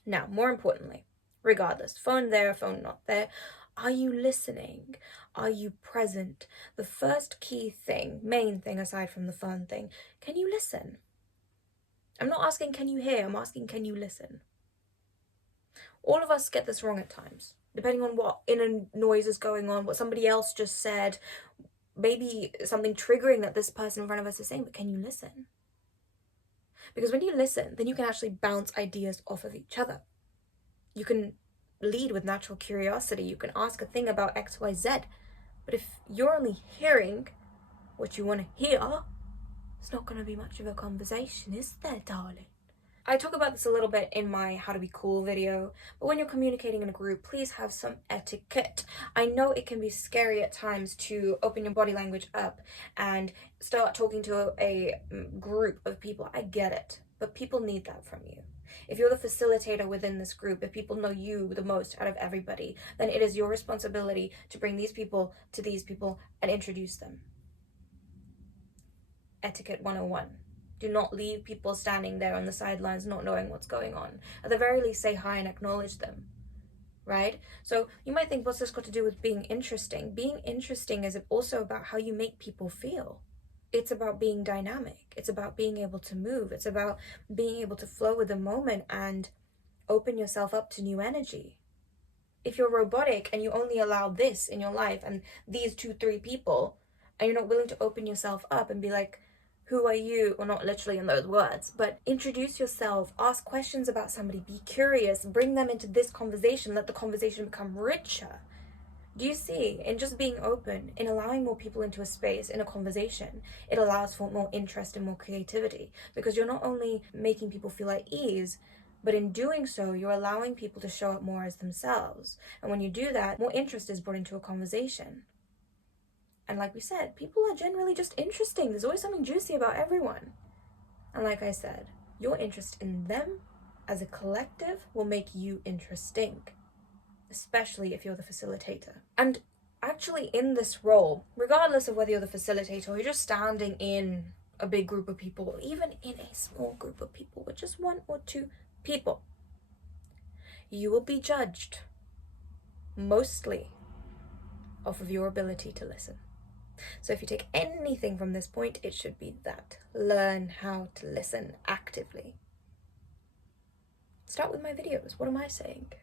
Now, more importantly, regardless, phone there, phone not there, are you listening? Are you present? The first key thing, main thing aside from the phone thing, can you listen? I'm not asking can you hear, I'm asking can you listen? All of us get this wrong at times, depending on what inner noise is going on, what somebody else just said, maybe something triggering that this person in front of us is saying, but can you listen? Because when you listen, then you can actually bounce ideas off of each other. You can lead with natural curiosity. You can ask a thing about X, Y, Z. But if you're only hearing what you want to hear, it's not going to be much of a conversation, is there, darling? I talk about this a little bit in my How to Be Cool video, but when you're communicating in a group, please have some etiquette. I know it can be scary at times to open your body language up and start talking to a group of people. I get it, but people need that from you. If you're the facilitator within this group, if people know you the most out of everybody, then it is your responsibility to bring these people to these people and introduce them. Etiquette 101. Do not leave people standing there on the sidelines not knowing what's going on. At the very least, say hi and acknowledge them, right? So you might think, what's this got to do with being interesting? Being interesting is also about how you make people feel. It's about being dynamic. It's about being able to move. It's about being able to flow with the moment and open yourself up to new energy. If you're robotic and you only allow this in your life and these 2-3 people, and you're not willing to open yourself up and be like, who are you? Well, not literally in those words, but introduce yourself, ask questions about somebody, be curious, bring them into this conversation, let the conversation become richer. Do you see? In just being open, in allowing more people into a space, in a conversation, it allows for more interest and more creativity, because you're not only making people feel at ease, but in doing so, you're allowing people to show up more as themselves. And when you do that, more interest is brought into a conversation. And like we said, people are generally just interesting. There's always something juicy about everyone. And like I said, your interest in them as a collective will make you interesting, especially if you're the facilitator. And actually in this role, regardless of whether you're the facilitator or you're just standing in a big group of people, or even in a small group of people with just 1 or 2 people, you will be judged mostly off of your ability to listen. So if you take anything from this point, it should be that. Learn how to listen actively. Start with my videos. What am I saying?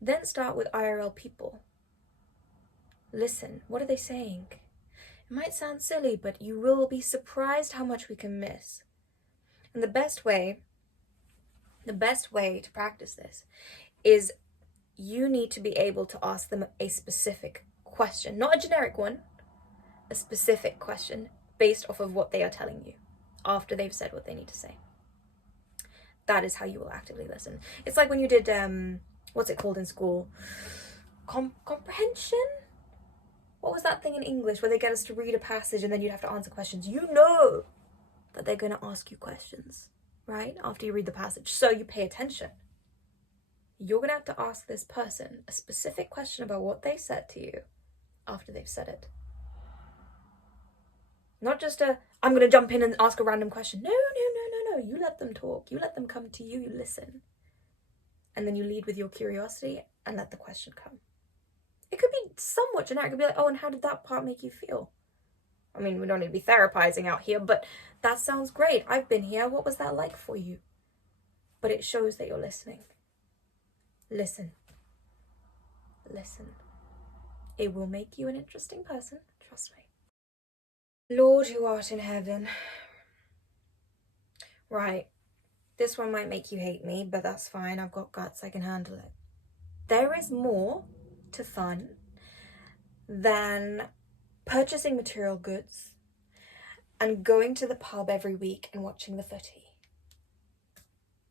Then start with IRL people. Listen. What are they saying? It might sound silly, but you will be surprised how much we can miss. And the best way to practice this is you need to be able to ask them a specific question, not a generic one, a specific question based off of what they are telling you after they've said what they need to say. That is how you will actively listen. It's like when you did, what's it called in school? Comprehension? What was that thing in English where they get us to read a passage and then you'd have to answer questions? You know that they're going to ask you questions, right? After you read the passage. So you pay attention. You're going to have to ask this person a specific question about what they said to you after they've said it. Not just I'm going to jump in and ask a random question. No. You let them talk. You let them come to you. You listen. And then you lead with your curiosity and let the question come. It could be somewhat generic. It could be like, oh, and how did that part make you feel? I mean, we don't need to be therapizing out here, but that sounds great. I've been here. What was that like for you? But it shows that you're listening. Listen. Listen. It will make you an interesting person. Trust me. Lord who art in heaven. Right. This one might make you hate me, but that's fine. I've got guts. I can handle it. There is more to fun than purchasing material goods and going to the pub every week and watching the footy.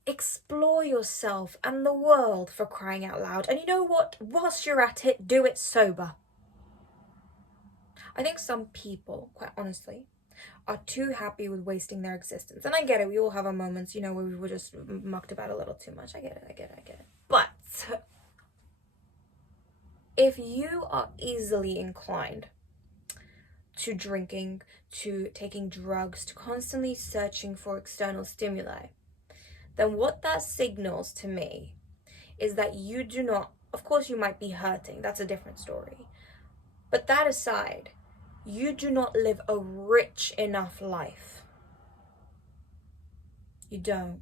Explore yourself and the world, for crying out loud. And you know what? Whilst you're at it, do it sober. I think some people, quite honestly, are too happy with wasting their existence. And I get it. We all have our moments, where we were just mucked about a little too much. I get it. But If you are easily inclined to drinking, to taking drugs, to constantly searching for external stimuli, then what that signals to me is that you do not, of course you might be hurting, that's a different story. But that aside, you do not live a rich enough life. You don't.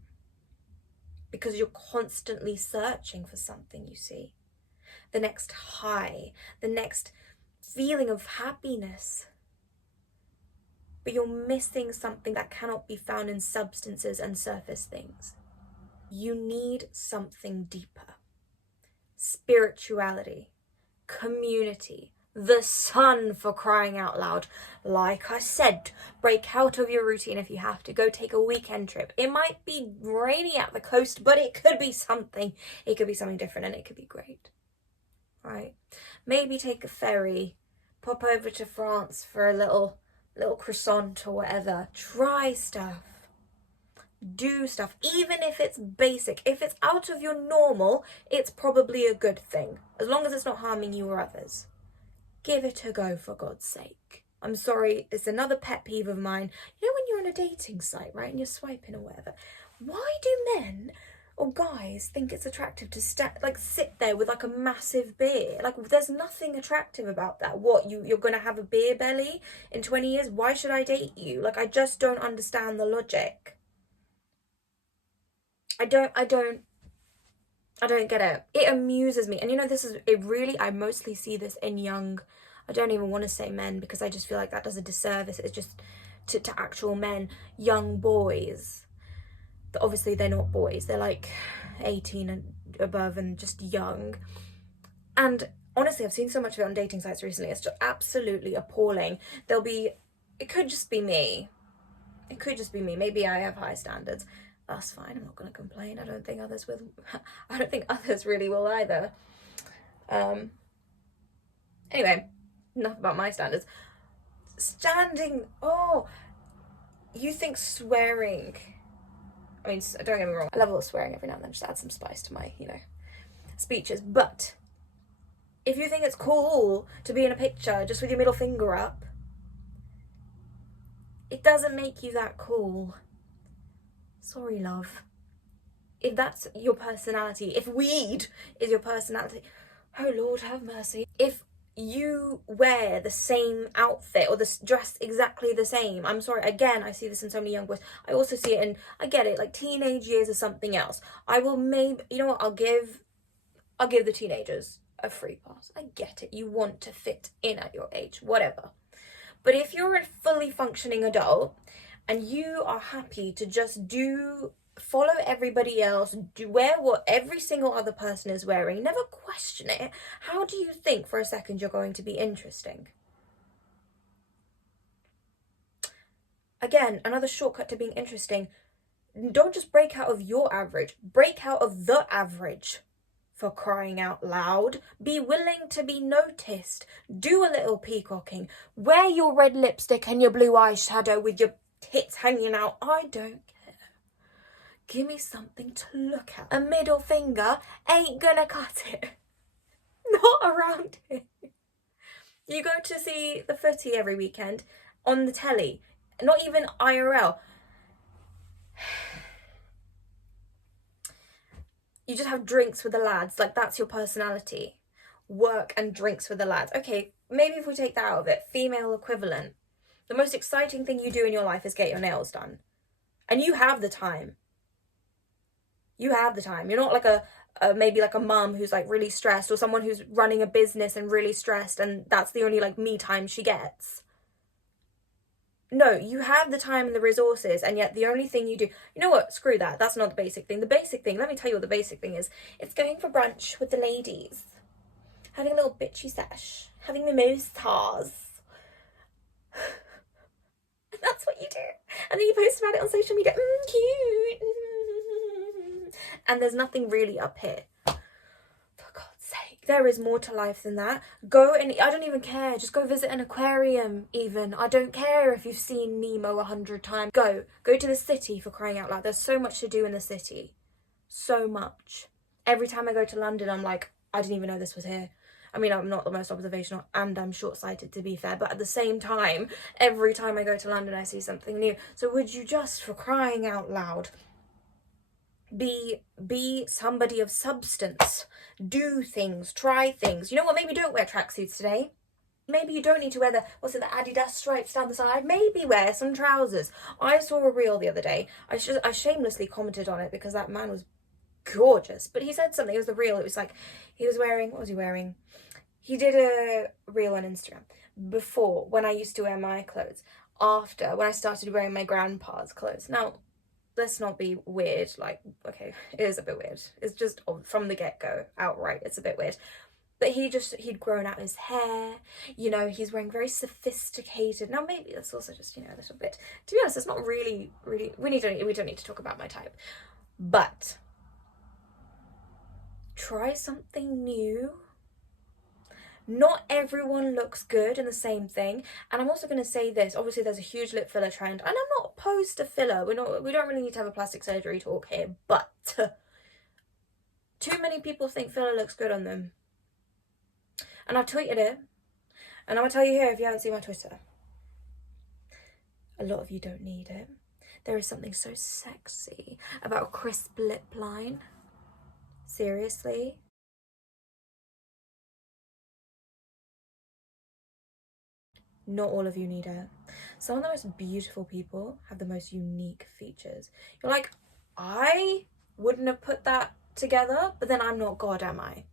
Because you're constantly searching for something, you see. The next high, the next feeling of happiness. But you're missing something that cannot be found in substances and surface things. You need something deeper. Spirituality, community, the sun, for crying out loud. Like I said, break out of your routine if you have to. Go take a weekend trip. It might be rainy at the coast, but it could be something. It could be something different and it could be great. Right? Maybe take a ferry, pop over to France for a little croissant or whatever. Try stuff. Do stuff, even if it's basic. If it's out of your normal, it's probably a good thing, as long as it's not harming you or others. Give it a go, for God's sake. I'm sorry, it's another pet peeve of mine. You know when you're on a dating site, right, and you're swiping or whatever, why do men or guys think it's attractive to sit there with like a massive beer? Like, there's nothing attractive about that. What, you're gonna have a beer belly in 20 years? Why should I date you? Like, I just don't understand the logic. I don't get it. It amuses me. And you know, I mostly see this in young, I don't even want to say men, because I just feel like that does a disservice. It's just to actual men, young boys. Obviously they're not boys. They're like 18 and above and just young. And honestly, I've seen so much of it on dating sites recently. It's just absolutely appalling. It could just be me. It could just be me. Maybe I have high standards. That's fine, I'm not going to complain. I don't think others really will either. Anyway, enough about my standards. You think swearing, I mean, don't get me wrong, I love a little swearing every now and then, just add some spice to my, speeches, but if you think it's cool to be in a picture just with your middle finger up, it doesn't make you that cool. Sorry, love. If that's your personality, if weed is your personality, oh Lord have mercy. If you wear the same outfit or dress exactly the same, I'm sorry, again, I see this in so many young boys. I also see it in, I get it, like teenage years or something else. I will you know what, I'll give the teenagers a free pass. I get it. You want to fit in at your age, whatever. But if you're a fully functioning adult, and you are happy to just follow everybody else, wear what every single other person is wearing, never question it, how do you think for a second you're going to be interesting? Again, another shortcut to being interesting. Don't just break out of your average, break out of the average, for crying out loud. Be willing to be noticed. Do a little peacocking. Wear your red lipstick and your blue eyeshadow with your tits hanging out. I don't care. Give me something to look at. A middle finger ain't gonna cut it. Not around here. You go to see the footy every weekend on the telly, not even IRL. You just have drinks with the lads, like that's your personality. Work and drinks with the lads. Okay, maybe if we take that out of it, female equivalent. The most exciting thing you do in your life is get your nails done. And you have the time. You have the time. You're not like maybe like a mum who's like really stressed, or someone who's running a business and really stressed and that's the only like me time she gets. No, you have the time and the resources, and yet the only thing you do, you know what, screw that, that's not the basic thing. The basic thing, let me tell you what the basic thing is. It's going for brunch with the ladies, having a little bitchy sesh, having mimosas. That's what you do. And then you post about it on social media. Cute. And there's nothing really up here. For God's sake. There is more to life than that. Go and, I don't even care. Just go visit an aquarium even. I don't care if you've seen Nemo 100 times. Go to the city, for crying out loud. There's so much to do in the city. So much. Every time I go to London, I'm like, I didn't even know this was here. I mean, I'm not the most observational and I'm short-sighted, to be fair, but at the same time, every time I go to London, I see something new. So would you just, for crying out loud, be somebody of substance? Do things, try things. You know what? Maybe don't wear tracksuits today. Maybe you don't need to wear the Adidas stripes down the side. Maybe wear some trousers. I saw a reel the other day. I shamelessly commented on it because that man was gorgeous. But he said something. It was the reel. It was like he was wearing. What was he wearing? He did a reel on Instagram before, when I used to wear my clothes. After, when I started wearing my grandpa's clothes. Now, let's not be weird. Like, okay, it is a bit weird. It's just from the get-go, outright, it's a bit weird. But he'd grown out his hair, you know, he's wearing very sophisticated. Now maybe that's also just, you know, a little bit, to be honest, it's not really, we don't need to talk about my type. But try something new. Not everyone looks good in the same thing. And I'm also going to say this, obviously there's a huge lip filler trend, and I'm not opposed to filler. We don't really need to have a plastic surgery talk here, but too many people think filler looks good on them. And I've tweeted it, and I'm going to tell you here if you haven't seen my Twitter. A lot of you don't need it. There is something so sexy about a crisp lip line. Seriously. Not all of you need it. Some of the most beautiful people have the most unique features. You're like, I wouldn't have put that together, but then I'm not God, am I?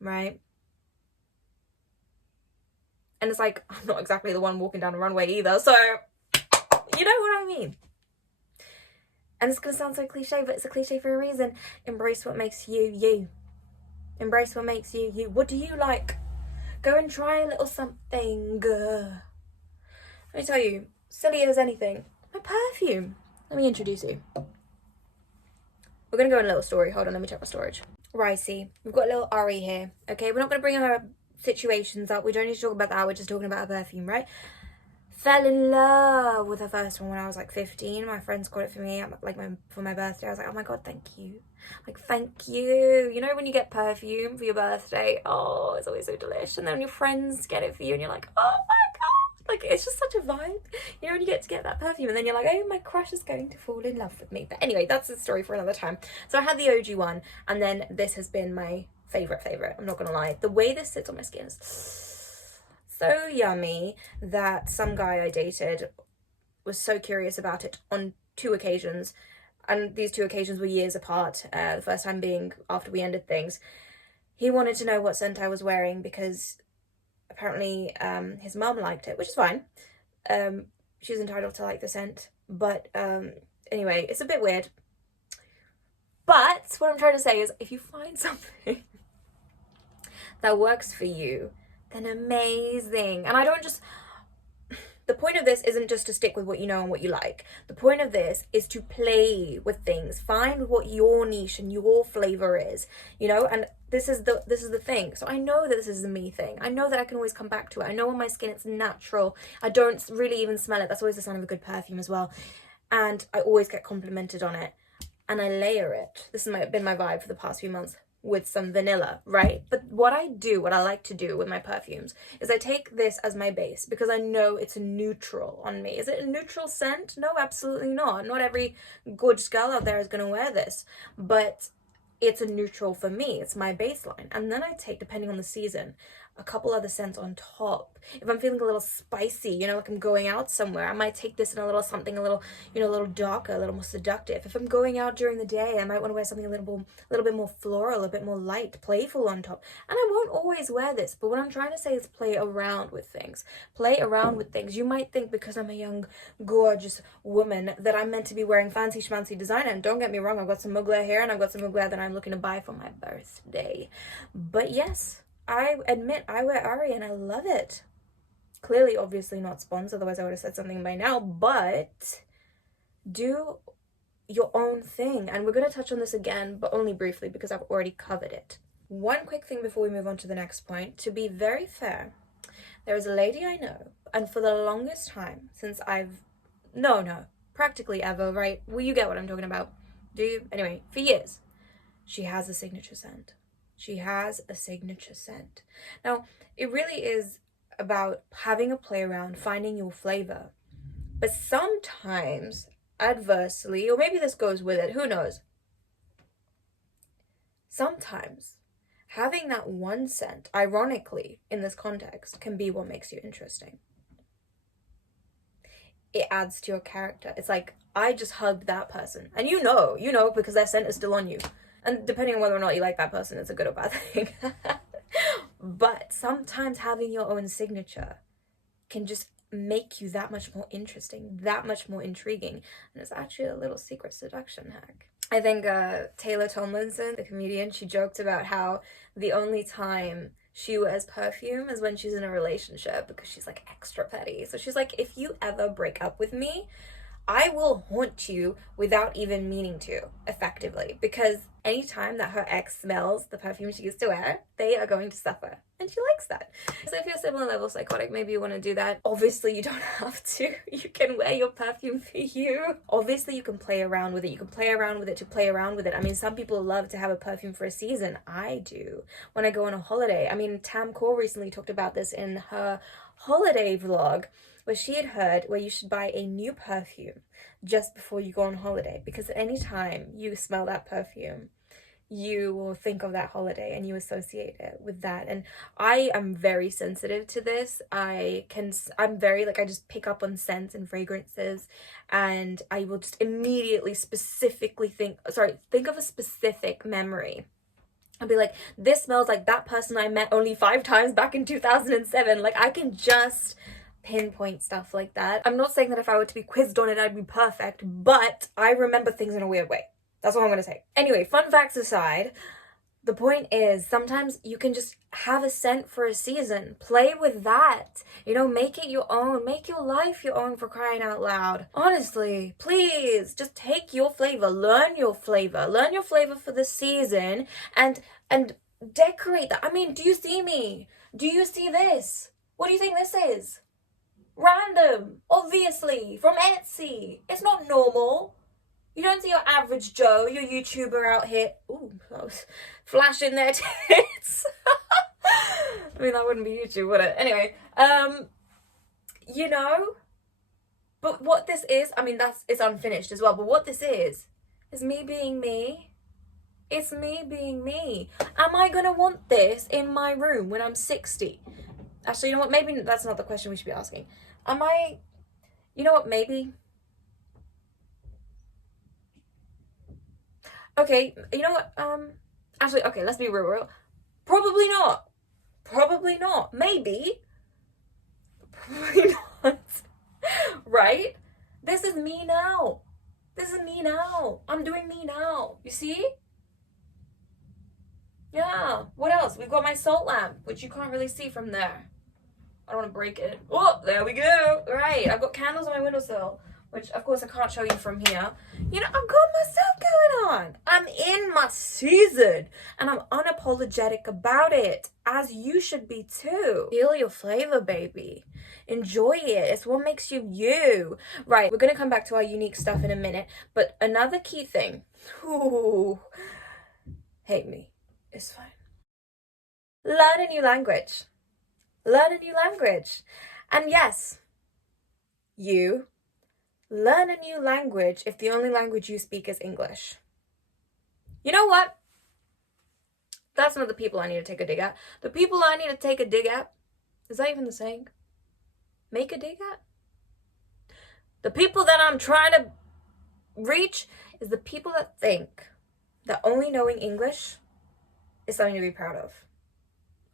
Right? And it's like, I'm not exactly the one walking down the runway either, so you know what I mean. And it's gonna sound so cliche, but it's a cliche for a reason. Embrace what makes you you. Embrace what makes you you. What do you like? Go and try a little something. Let me tell you, silly as anything, my perfume. Let me introduce you. We're gonna go in a little story. Hold on, let me check my storage. Ricey, we've got a little Ari here. Okay, we're not gonna bring her situations up. We don't need to talk about that. We're just talking about her perfume, right? Fell in love with her first one when I was like 15. My friends got it for me for my birthday. I was like, oh my god, thank you. Like, thank you. You know when you get perfume for your birthday? Oh, it's always so delicious. And then when your friends get it for you and you're like, oh my god. Like, it's just such a vibe. You know when you get to get that perfume and then you're like, oh, my crush is going to fall in love with me. But anyway, that's a story for another time. So I had the OG one, and then this has been my favorite. I'm not gonna lie. The way this sits on my skin is so yummy that some guy I dated was so curious about it on 2 occasions, and these 2 occasions were years apart. The first time being after we ended things. He wanted to know what scent I was wearing because apparently his mum liked it, which is fine. She's entitled to like the scent, but anyway, it's a bit weird. But what I'm trying to say is, if you find something that works for you, then amazing. And I don't just, the point of this isn't just to stick with what you know and what you like. The point of this is to play with things, find what your niche and your flavor is, you know. And this is the thing. So I know that this is a me thing. I know that I can always come back to it. I know on my skin it's natural. I don't really even smell it. That's always the sign of a good perfume as well. And I always get complimented on it. And I layer it. This has been my vibe for the past few months, with some vanilla, right? But what I like to do with my perfumes is I take this as my base because I know it's a neutral on me. Is it a neutral scent? No, absolutely not. Not every gorgeous girl out there is going to wear this, but it's a neutral for me. It's my baseline. And then I take, depending on the season, a couple other scents on top. If I'm feeling a little spicy, you know, like I'm going out somewhere, I might take this in a little something, a little, you know, a little darker, a little more seductive. If I'm going out during the day, I might want to wear something a little bit more floral, a bit more light, playful on top. And I won't always wear this, but what I'm trying to say is play around with things. Play around with things. You might think because I'm a young, gorgeous woman that I'm meant to be wearing fancy schmancy designer. And don't get me wrong, I've got some Mugler here and I've got some Mugler that I'm looking to buy for my birthday. But yes, I admit I wear Ari and I love it. Clearly, obviously not sponsored, otherwise I would have said something by now, but do your own thing. And we're going to touch on this again, but only briefly because I've already covered it. One quick thing before we move on to the next point. To be very fair, there is a lady I know, and for the longest time, since practically ever, right? Well, you get what I'm talking about. Do you? Anyway, for years, she has a signature scent. She has a signature scent. Now, it really is about having a play around, finding your flavor. But sometimes, adversely, or maybe this goes with it, who knows? Sometimes having that one scent, ironically, in this context, can be what makes you interesting. It adds to your character. It's like, I just hugged that person. And you know, because their scent is still on you. And depending on whether or not you like that person, it's a good or bad thing. But sometimes having your own signature can just make you that much more interesting, that much more intriguing. And it's actually a little secret seduction hack. I think Taylor Tomlinson, the comedian, she joked about how the only time she wears perfume is when she's in a relationship because she's like extra petty. So she's like, if you ever break up with me, I will haunt you without even meaning to, effectively, because anytime that her ex smells the perfume she used to wear, they are going to suffer. And she likes that. So if you're similar level psychotic, maybe you want to do that. Obviously, you don't have to. You can wear your perfume for you. Obviously, you can play around with it. You can play around with it to play around with it. I mean, some people love to have a perfume for a season. I do. When I go on a holiday. I mean, Tam Kaur recently talked about this in her holiday vlog, where she had heard where you should buy a new perfume just before you go on holiday, because anytime you smell that perfume, you will think of that holiday and you associate it with that. And I am very sensitive to this. I'm very like, I just pick up on scents and fragrances, and I will just immediately specifically think of a specific memory. I'll be like, this smells like that person I met only 5 times back in 2007. Like, I can just pinpoint stuff like that. I'm not saying that if I were to be quizzed on it, I'd be perfect, but I remember things in a weird way. That's all I'm gonna say. Anyway, fun facts aside, the point is sometimes you can just have a scent for a season. Play with that. You know, make it your own. Make your life your own, for crying out loud. Honestly, please, just take your flavor. Learn your flavor. Learn your flavor for the season and decorate that. I mean, do you see me? Do you see this? What do you think this is? Random, obviously, from Etsy. It's not normal. You don't see your average Joe, your YouTuber out here, ooh, flashing their tits. I mean, that wouldn't be YouTube, would it? Anyway, you know, but what this is, I mean, it's unfinished as well, but what this is me being me. It's me being me. Am I gonna want this in my room when I'm 60? Actually, you know what? Maybe that's not the question we should be asking. You know what? Maybe. Okay, you know what? Actually, okay, let's be real. Probably not. Probably not. Maybe. Probably not. Right? This is me now. This is me now. I'm doing me now. You see? Yeah. What else? We've got my salt lamp, which you can't really see from there. I don't want to break it. Oh, there we go. Right. I've got candles on my windowsill, which of course I can't show you from here. You know, I've got my stuff going on. I'm in my season and I'm unapologetic about it, as you should be too. Feel your flavor, baby. Enjoy it. It's what makes you you. Right. We're going to come back to our unique stuff in a minute, but another key thing. Ooh, hate me. It's fine. Learn a new language. Learn a new language. And yes, you learn a new language if the only language you speak is English. You know what? That's not the people I need to take a dig at. The people I need to take a dig at, is that even the saying? Make a dig at? The people that I'm trying to reach is the people that think that only knowing English is something to be proud of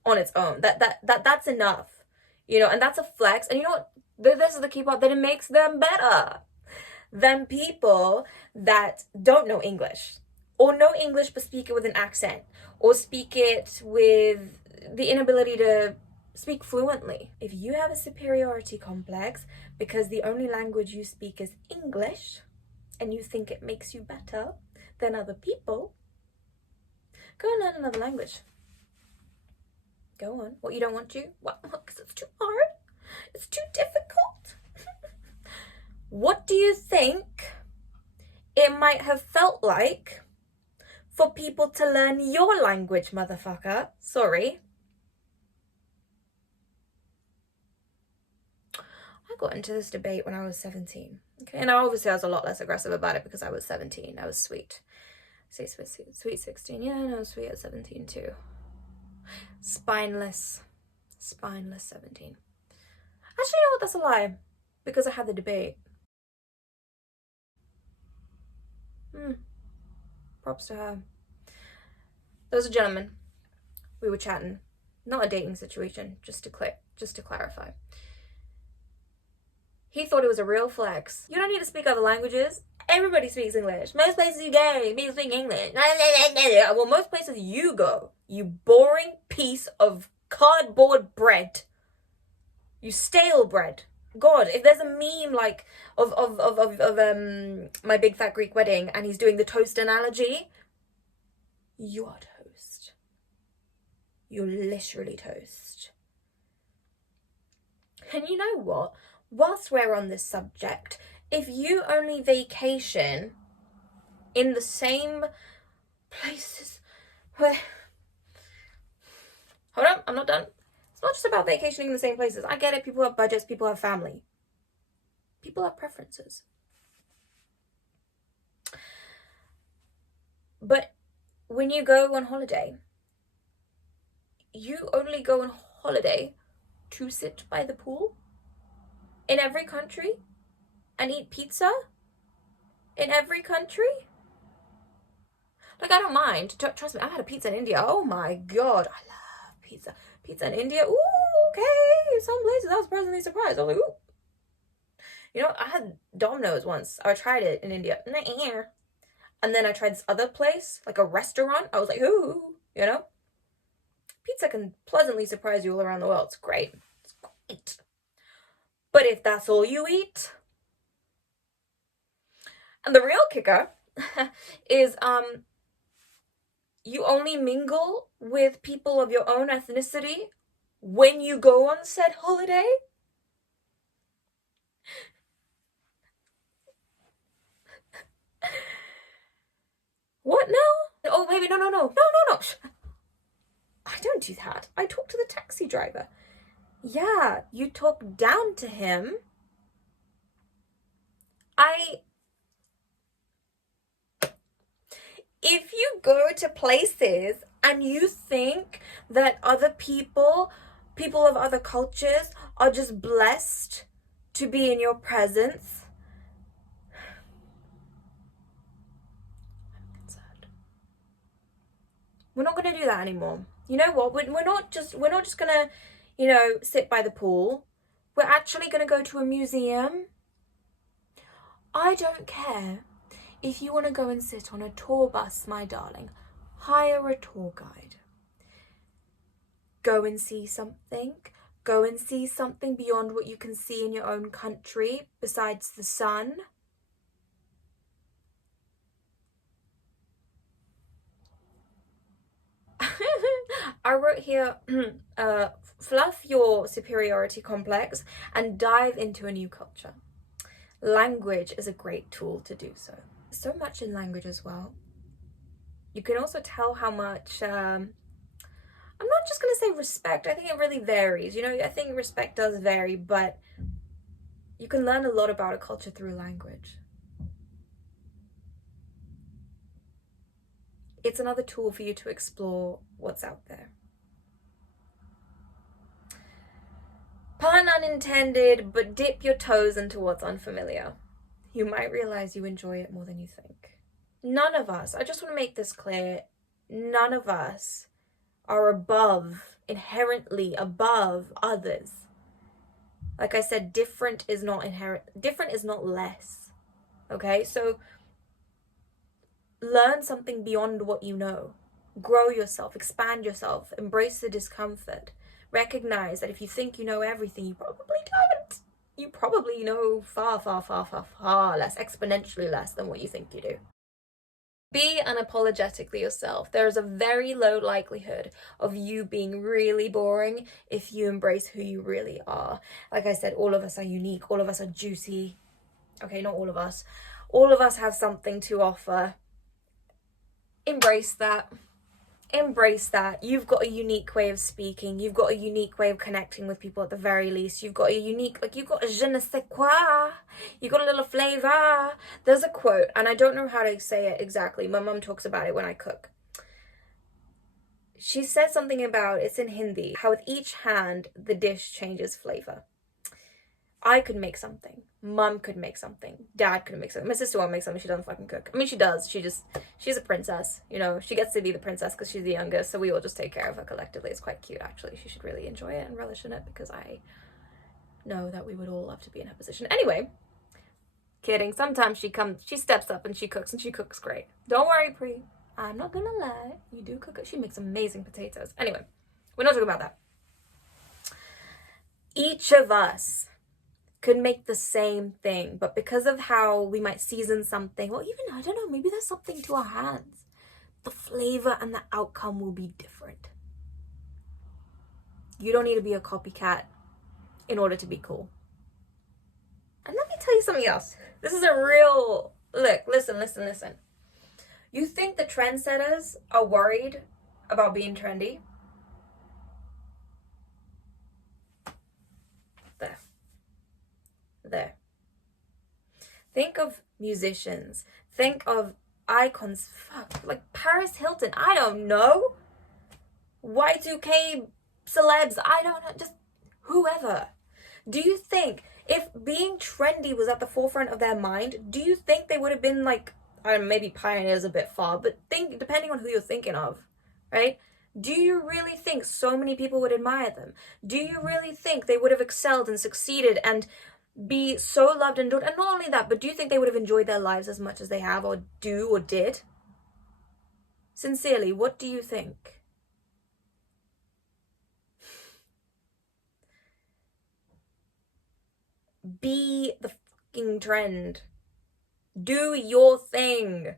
on its own. That's enough, you know, and that's a flex. And you know what? This is the key part, that it makes them better than people that don't know English, or know English but speak it with an accent, or speak it with the inability to speak fluently. If you have a superiority complex because the only language you speak is English, and you think it makes you better than other people, go and learn another language. Go on. What, you don't want to? What? Because it's too hard? It's too difficult? What do you think it might have felt like for people to learn your language, motherfucker. Sorry. I got into this debate when I was 17. Okay, and obviously I was a lot less aggressive about it because I was 17. I was sweet. Sweet 16. Yeah, no, sweet at 17 too. Spineless 17. Actually, you know what? That's a lie. Because I had the debate. Props to her. There was a gentleman. We were chatting. Not a dating situation, just to clarify. He thought it was a real flex. You don't need to speak other languages. Everybody speaks English. Most places you go, people speak English. Well, most places you go, you boring piece of cardboard bread. You stale bread. God, if there's a meme like of My Big Fat Greek Wedding and he's doing the toast analogy, you are toast. You're literally toast. And you know what? Whilst we're on this subject, if you only vacation in the same places where... Hold on, I'm not done. It's not just about vacationing in the same places. I get it, people have budgets, people have family. People have preferences. But when you go on holiday, you only go on holiday to sit by the pool in every country and eat pizza in every country. Like, I don't mind. Trust me, I've had a pizza in India. Oh my God, I love pizza. Pizza in India, ooh, okay. Some places I was pleasantly surprised. I was like, ooh. You know, I had Domino's once. I tried it in India. And then I tried this other place, like a restaurant. I was like, ooh, you know? Pizza can pleasantly surprise you all around the world. It's great. It's great. But if that's all you eat... And the real kicker is you only mingle with people of your own ethnicity when you go on said holiday. What now? Oh, baby, no. I don't do that. I talk to the taxi driver. Yeah, you talk down to him. If you go to places and you think that other people of other cultures are just blessed to be in your presence, I'm concerned. We're not going to do that anymore. You know what? We're not just going to, sit by the pool. We're actually going to go to a museum. I don't care if you want to go and sit on a tour bus, my darling. Hire a tour guide. Go and see something. Go and see something beyond what you can see in your own country besides the sun. I wrote here, fluff your superiority complex and dive into a new culture. Language is a great tool to do so. So much in language as well. You can also tell how much, I'm not just going to say respect. I think it really varies. I think respect does vary, but you can learn a lot about a culture through language. It's another tool for you to explore what's out there. Pun unintended, but dip your toes into what's unfamiliar. You might realize you enjoy it more than you think. None of us, I just want to make this clear, none of us are inherently above others. Like I said, different is not less. Okay, so learn something beyond what you know. Grow yourself, expand yourself, embrace the discomfort. Recognize that if you think you know everything, you probably don't. You probably know far, far, far, far, far less, exponentially less than what you think you do. Be unapologetically yourself. There is a very low likelihood of you being really boring if you embrace who you really are. Like I said, all of us are unique. All of us are juicy. Okay, not all of us. All of us have something to offer. Embrace that. Embrace that. You've got a unique way of speaking. You've got a unique way of connecting with people at the very least. You've got a unique, like, you've got a je ne sais quoi. You've got a little flavor. There's a quote, and I don't know how to say it exactly. My mum talks about it when I cook. She said something about, it's in Hindi, how with each hand, the dish changes flavor. I could make something. Mum could make something. Dad could make something. My sister won't make something. She doesn't fucking cook. I mean, she does. She's a princess. You know, she gets to be the princess because she's the youngest. So we all just take care of her collectively. It's quite cute, actually. She should really enjoy it and relish in it because I know that we would all love to be in her position. Anyway, kidding. Sometimes she steps up and she cooks great. Don't worry, Pri. I'm not gonna lie. You do cook it. She makes amazing potatoes. Anyway, we're not talking about that. Each of us could make the same thing, but because of how we might season something, or even, I don't know, maybe there's something to our hands, the flavor and the outcome will be different. You don't need to be a copycat in order to be cool. And let me tell you something else. This is a real, look, listen. You think the trendsetters are worried about being trendy? There. Think of musicians. Think of icons. Fuck, like Paris Hilton. I don't know. Y2K celebs. I don't know. Just whoever. Do you think if being trendy was at the forefront of their mind, do you think they would have been like, I don't know, maybe pioneers a bit far, but think, depending on who you're thinking of, right? Do you really think so many people would admire them? Do you really think they would have excelled and succeeded and be so loved and adored? And not only that, but do you think they would have enjoyed their lives as much as they have or do or did? Sincerely, what do you think? Be the fucking trend. Do your thing.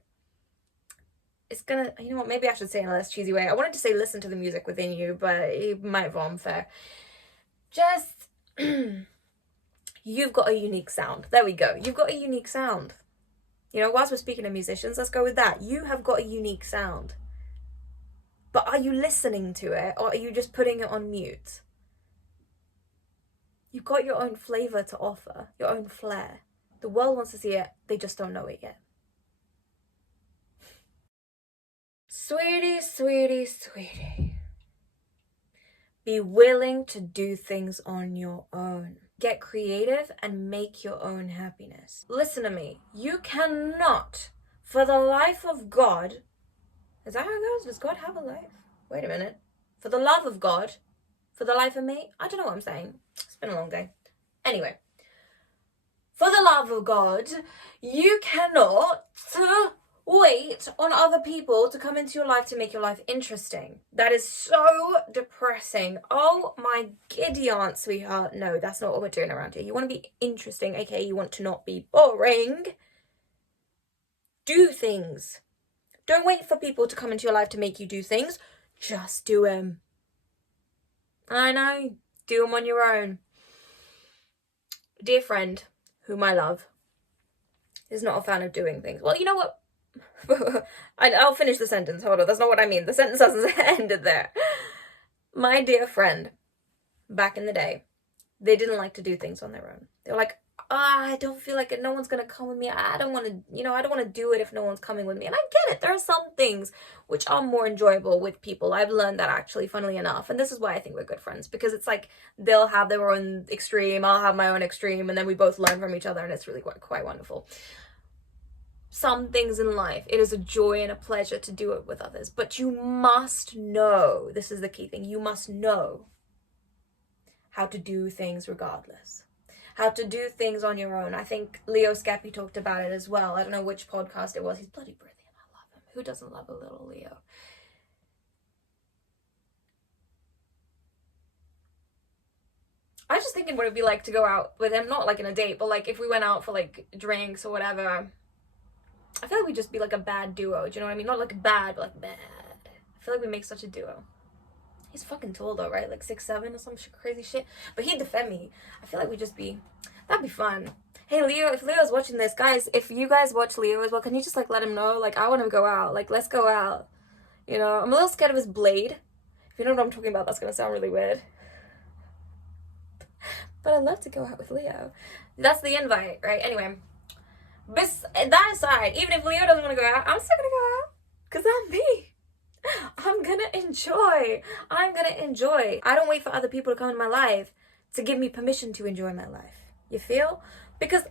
It's gonna, you know what, maybe I should say in a less cheesy way. I wanted to say listen to the music within you, but it might be unfair. Just you've got a unique sound. There we go. You've got a unique sound. You know, whilst we're speaking of musicians, let's go with that. You have got a unique sound. But are you listening to it, or are you just putting it on mute? You've got your own flavor to offer, your own flair. The world wants to see it, they just don't know it yet. Sweetie, sweetie, sweetie. Be willing to do things on your own. Get creative and make your own happiness. Listen to me. You cannot, for the life of God, is that how it goes? Does God have a life? Wait a minute. For the love of God, for the life of me? I don't know what I'm saying. It's been a long day. Anyway. For the love of God, you cannot wait on other people to come into your life to make your life interesting. That is so depressing. Oh my giddy aunt, sweetheart. No, that's not what we're doing around here. You want to be interesting, aka you want to not be boring. Do things. Don't wait for people to come into your life to make you do things. Just do them. I know. Do them on your own. Dear friend, whom I love, is not a fan of doing things. Well, you know what? I'll finish the sentence. Hold on, that's not what I mean. The sentence hasn't ended there. My dear friend, back in the day, they didn't like to do things on their own. They were like, I don't feel like it. No one's going to come with me. I don't want to, I don't want to do it if no one's coming with me. And I get it. There are some things which are more enjoyable with people. I've learned that actually, funnily enough. And this is why I think we're good friends, because it's like they'll have their own extreme, I'll have my own extreme, and then we both learn from each other, and it's really quite wonderful. Some things in life, it is a joy and a pleasure to do it with others, but you must know, this is the key thing, you must know how to do things regardless. How to do things on your own. I think Leo Scapi talked about it as well. I don't know which podcast it was. He's bloody brilliant. I love him. Who doesn't love a little Leo? I was just thinking what it'd be like to go out with him. Not like in a date, but like if we went out for like drinks or whatever. I feel like we'd just be like a bad duo. Do you know what I mean? Not like bad, but like bad. I feel like we make such a duo. He's fucking tall though, right? Like 6'7" or some crazy shit. But he'd defend me. I feel like we'd just be, that'd be fun. Hey Leo, if Leo's watching this, guys, if you guys watch Leo as well, can you just like let him know? Like, I want to go out. Like, let's go out. You know, I'm a little scared of his blade. If you know what I'm talking about, that's gonna sound really weird. But I'd love to go out with Leo. That's the invite, right? Anyway, that aside, even if Leo doesn't want to go out, I'm still gonna go out. Because I'm me. I'm gonna enjoy. I'm gonna enjoy. I don't wait for other people to come in my life to give me permission to enjoy my life. You feel? Because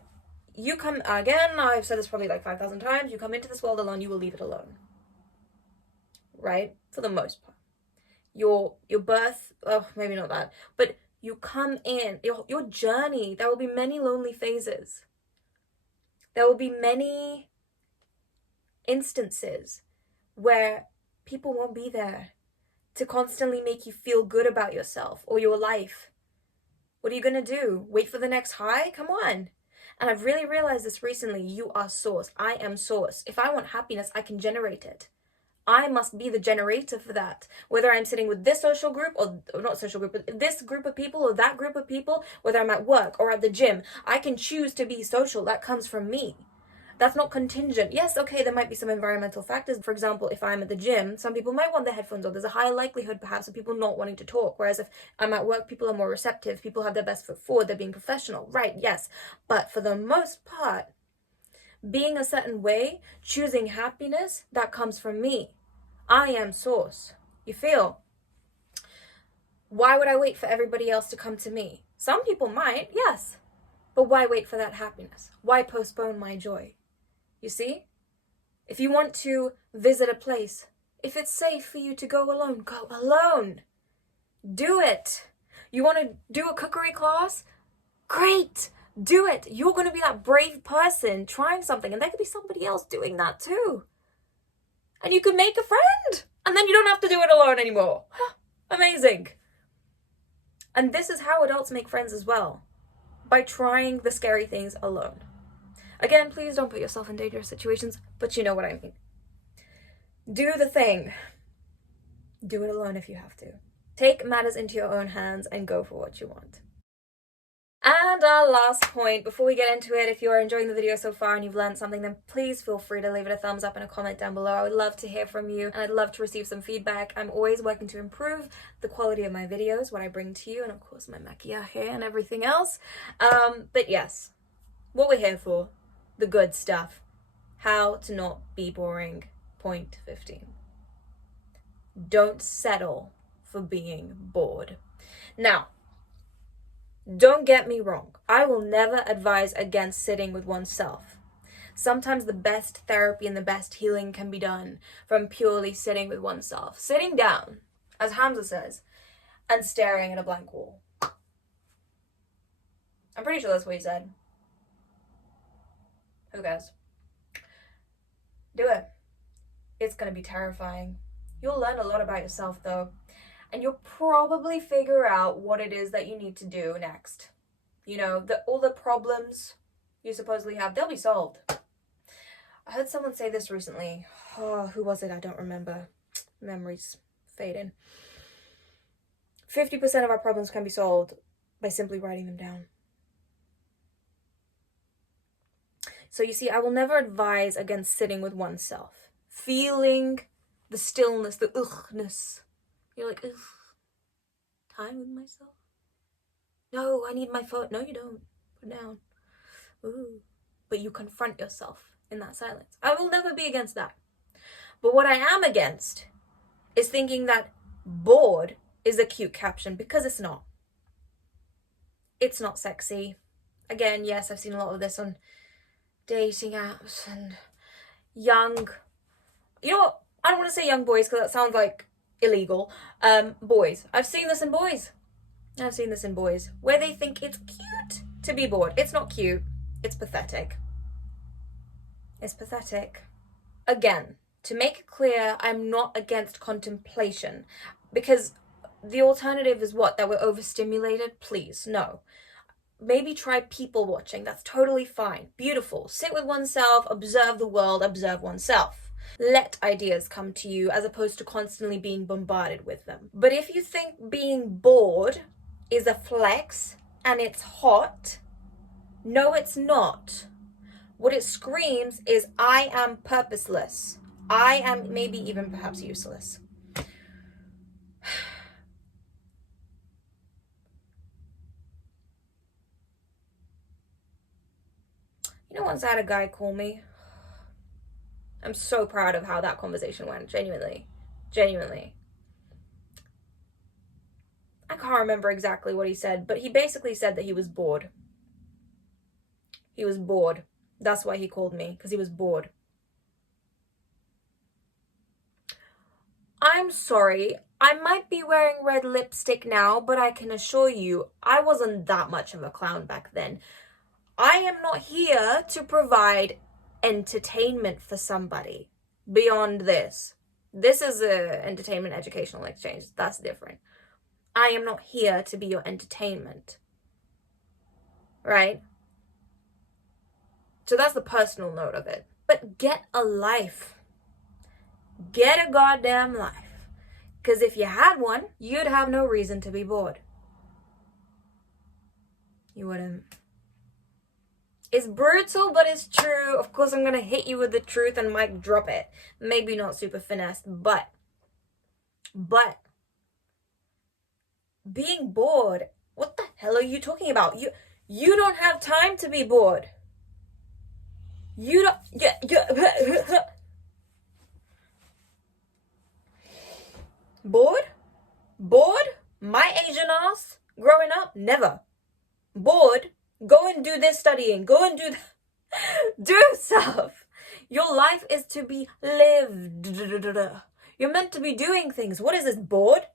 you come, again, I've said this probably like 5,000 times, you come into this world alone, you will leave it alone. Right? For the most part. Your birth, oh, maybe not that, but you come in, your journey, there will be many lonely phases. There will be many instances where people won't be there to constantly make you feel good about yourself or your life. What are you gonna do? Wait for the next high? Come on. And I've really realized this recently. You are source. I am source. If I want happiness, I can generate it. I must be the generator for that. Whether I'm sitting with this social group or not social group, but this group of people or that group of people, whether I'm at work or at the gym, I can choose to be social. That comes from me. That's not contingent. Yes, okay, there might be some environmental factors. For example, if I'm at the gym, some people might want their headphones on. There's a high likelihood perhaps of people not wanting to talk. Whereas if I'm at work, people are more receptive. People have their best foot forward. They're being professional. Right, yes. But for the most part, being a certain way, choosing happiness, that comes from me. I am source. You feel? Why would I wait for everybody else to come to me? Some people might, yes. But why wait for that happiness? Why postpone my joy? You see? If you want to visit a place, if it's safe for you to go alone, go alone. Do it. You want to do a cookery class? Great. Do it. You're going to be that brave person trying something, and there could be somebody else doing that too. And you can make a friend. And then you don't have to do it alone anymore. Amazing. And this is how adults make friends as well. By trying the scary things alone. Again, please don't put yourself in dangerous situations, but you know what I mean. Do the thing. Do it alone if you have to. Take matters into your own hands and go for what you want. And our last point, before we get into it, if you are enjoying the video so far and you've learned something, then please feel free to leave it a thumbs up and a comment down below. I would love to hear from you, and I'd love to receive some feedback. I'm always working to improve the quality of my videos, what I bring to you, and of course my maquillage and everything else. But yes, what we're here for, the good stuff. How to not be boring. Point 15. Don't settle for being bored. Now, don't get me wrong. I will never advise against sitting with oneself. Sometimes the best therapy and the best healing can be done from purely sitting with oneself. Sitting down, as Hamza says, and staring at a blank wall. I'm pretty sure that's what he said. Who cares? Do it. It's going to be terrifying. You'll learn a lot about yourself though. And you'll probably figure out what it is that you need to do next. You know, all the problems you supposedly have, they'll be solved. I heard someone say this recently. Oh, who was it? I don't remember. Memories fading. 50% of our problems can be solved by simply writing them down. So you see, I will never advise against sitting with oneself. Feeling the stillness, the ughness. You're like, ugh, time with myself? No, I need my phone. No, you don't. Put it down. Ooh. But you confront yourself in that silence. I will never be against that. But what I am against is thinking that bored is a cute caption, because it's not. It's not sexy. Again, yes, I've seen a lot of this on dating apps and young, you know what? I don't want to say young boys because that sounds like illegal. Boys. I've seen this in boys. Where they think it's cute to be bored. It's not cute. It's pathetic. It's pathetic. Again, to make it clear, I'm not against contemplation, because the alternative is what? That we're overstimulated? Please, no. Maybe try people watching. That's totally fine. Beautiful. Sit with oneself, observe the world, observe oneself. Let ideas come to you as opposed to constantly being bombarded with them. But if you think being bored is a flex and it's hot, No, it's not. What it screams is, I am purposeless. I am maybe even perhaps useless. You know, once I had a guy call me. I'm so proud of how that conversation went. Genuinely. Genuinely. I can't remember exactly what he said, but he basically said that he was bored. He was bored. That's why he called me, because he was bored. I'm sorry. I might be wearing red lipstick now, but I can assure you, I wasn't that much of a clown back then. I am not here to provide entertainment for somebody beyond this. This is a entertainment educational exchange. That's different. I am not here to be your entertainment. Right? So that's the personal note of it. But get a life. Get a goddamn life. Because if you had one, you'd have no reason to be bored. You wouldn't. It's brutal, but it's true. Of course, I'm going to hit you with the truth and mic drop it. Maybe not super finessed, but being bored, what the hell are you talking about? You don't have time to be bored. You don't... Bored? Bored? My Asian ass? Growing up? Never. Bored? Go and do this studying. Go and do do stuff. Your life is to be lived. You're meant to be doing things. What is this? Bored?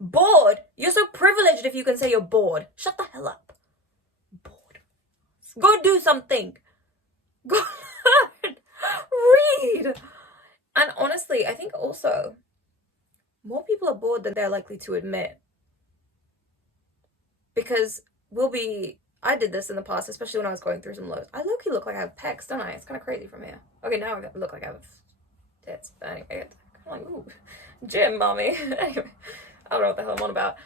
Bored? You're so privileged if you can say you're bored. Shut the hell up. Bored. Go do something. Go learn. Read. And honestly, I think also more people are bored than they're likely to admit. Because I did this in the past, especially when I was going through some lows. I low-key look like I have pecs, don't I? It's kind of crazy from here. Okay, now I look like I have tits. But anyway, it's kind of like, ooh, gym, mommy. Anyway, I don't know what the hell I'm on about.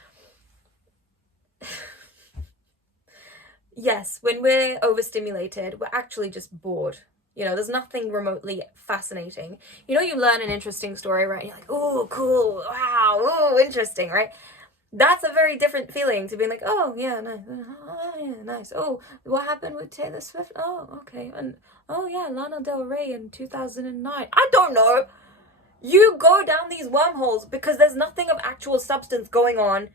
Yes, when we're overstimulated, we're actually just bored. You know, there's nothing remotely fascinating. You know, you learn an interesting story, right? You're like, oh, cool, wow, oh, interesting, right? That's a very different feeling to being like, oh, yeah, nice. Oh, yeah, nice. Oh, what happened with Taylor Swift? Oh, okay. And, oh, yeah, Lana Del Rey in 2009. I don't know. You go down these wormholes because there's nothing of actual substance going on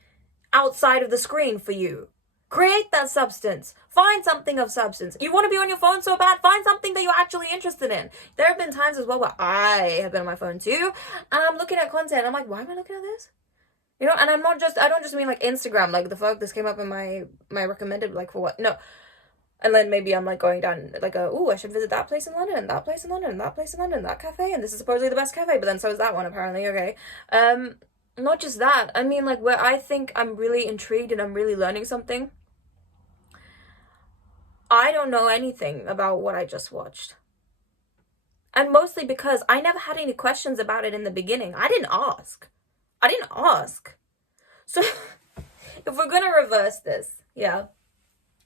outside of the screen for you. Create that substance. Find something of substance. You want to be on your phone so bad? Find something that you're actually interested in. There have been times as well where I have been on my phone too, and I'm looking at content. I'm like, why am I looking at this? You know, and I don't just mean like Instagram, like the fuck, this came up in my recommended, like for what? No. And then maybe I'm like going down like I should visit that place in London, and that place in London, and that place in London, that cafe, and this is supposedly the best cafe, but then so is that one apparently, okay. Not just that, I mean like where I think I'm really intrigued and I'm really learning something, I don't know anything about what I just watched. And mostly because I never had any questions about it in the beginning. I didn't ask. So if we're gonna reverse this, yeah,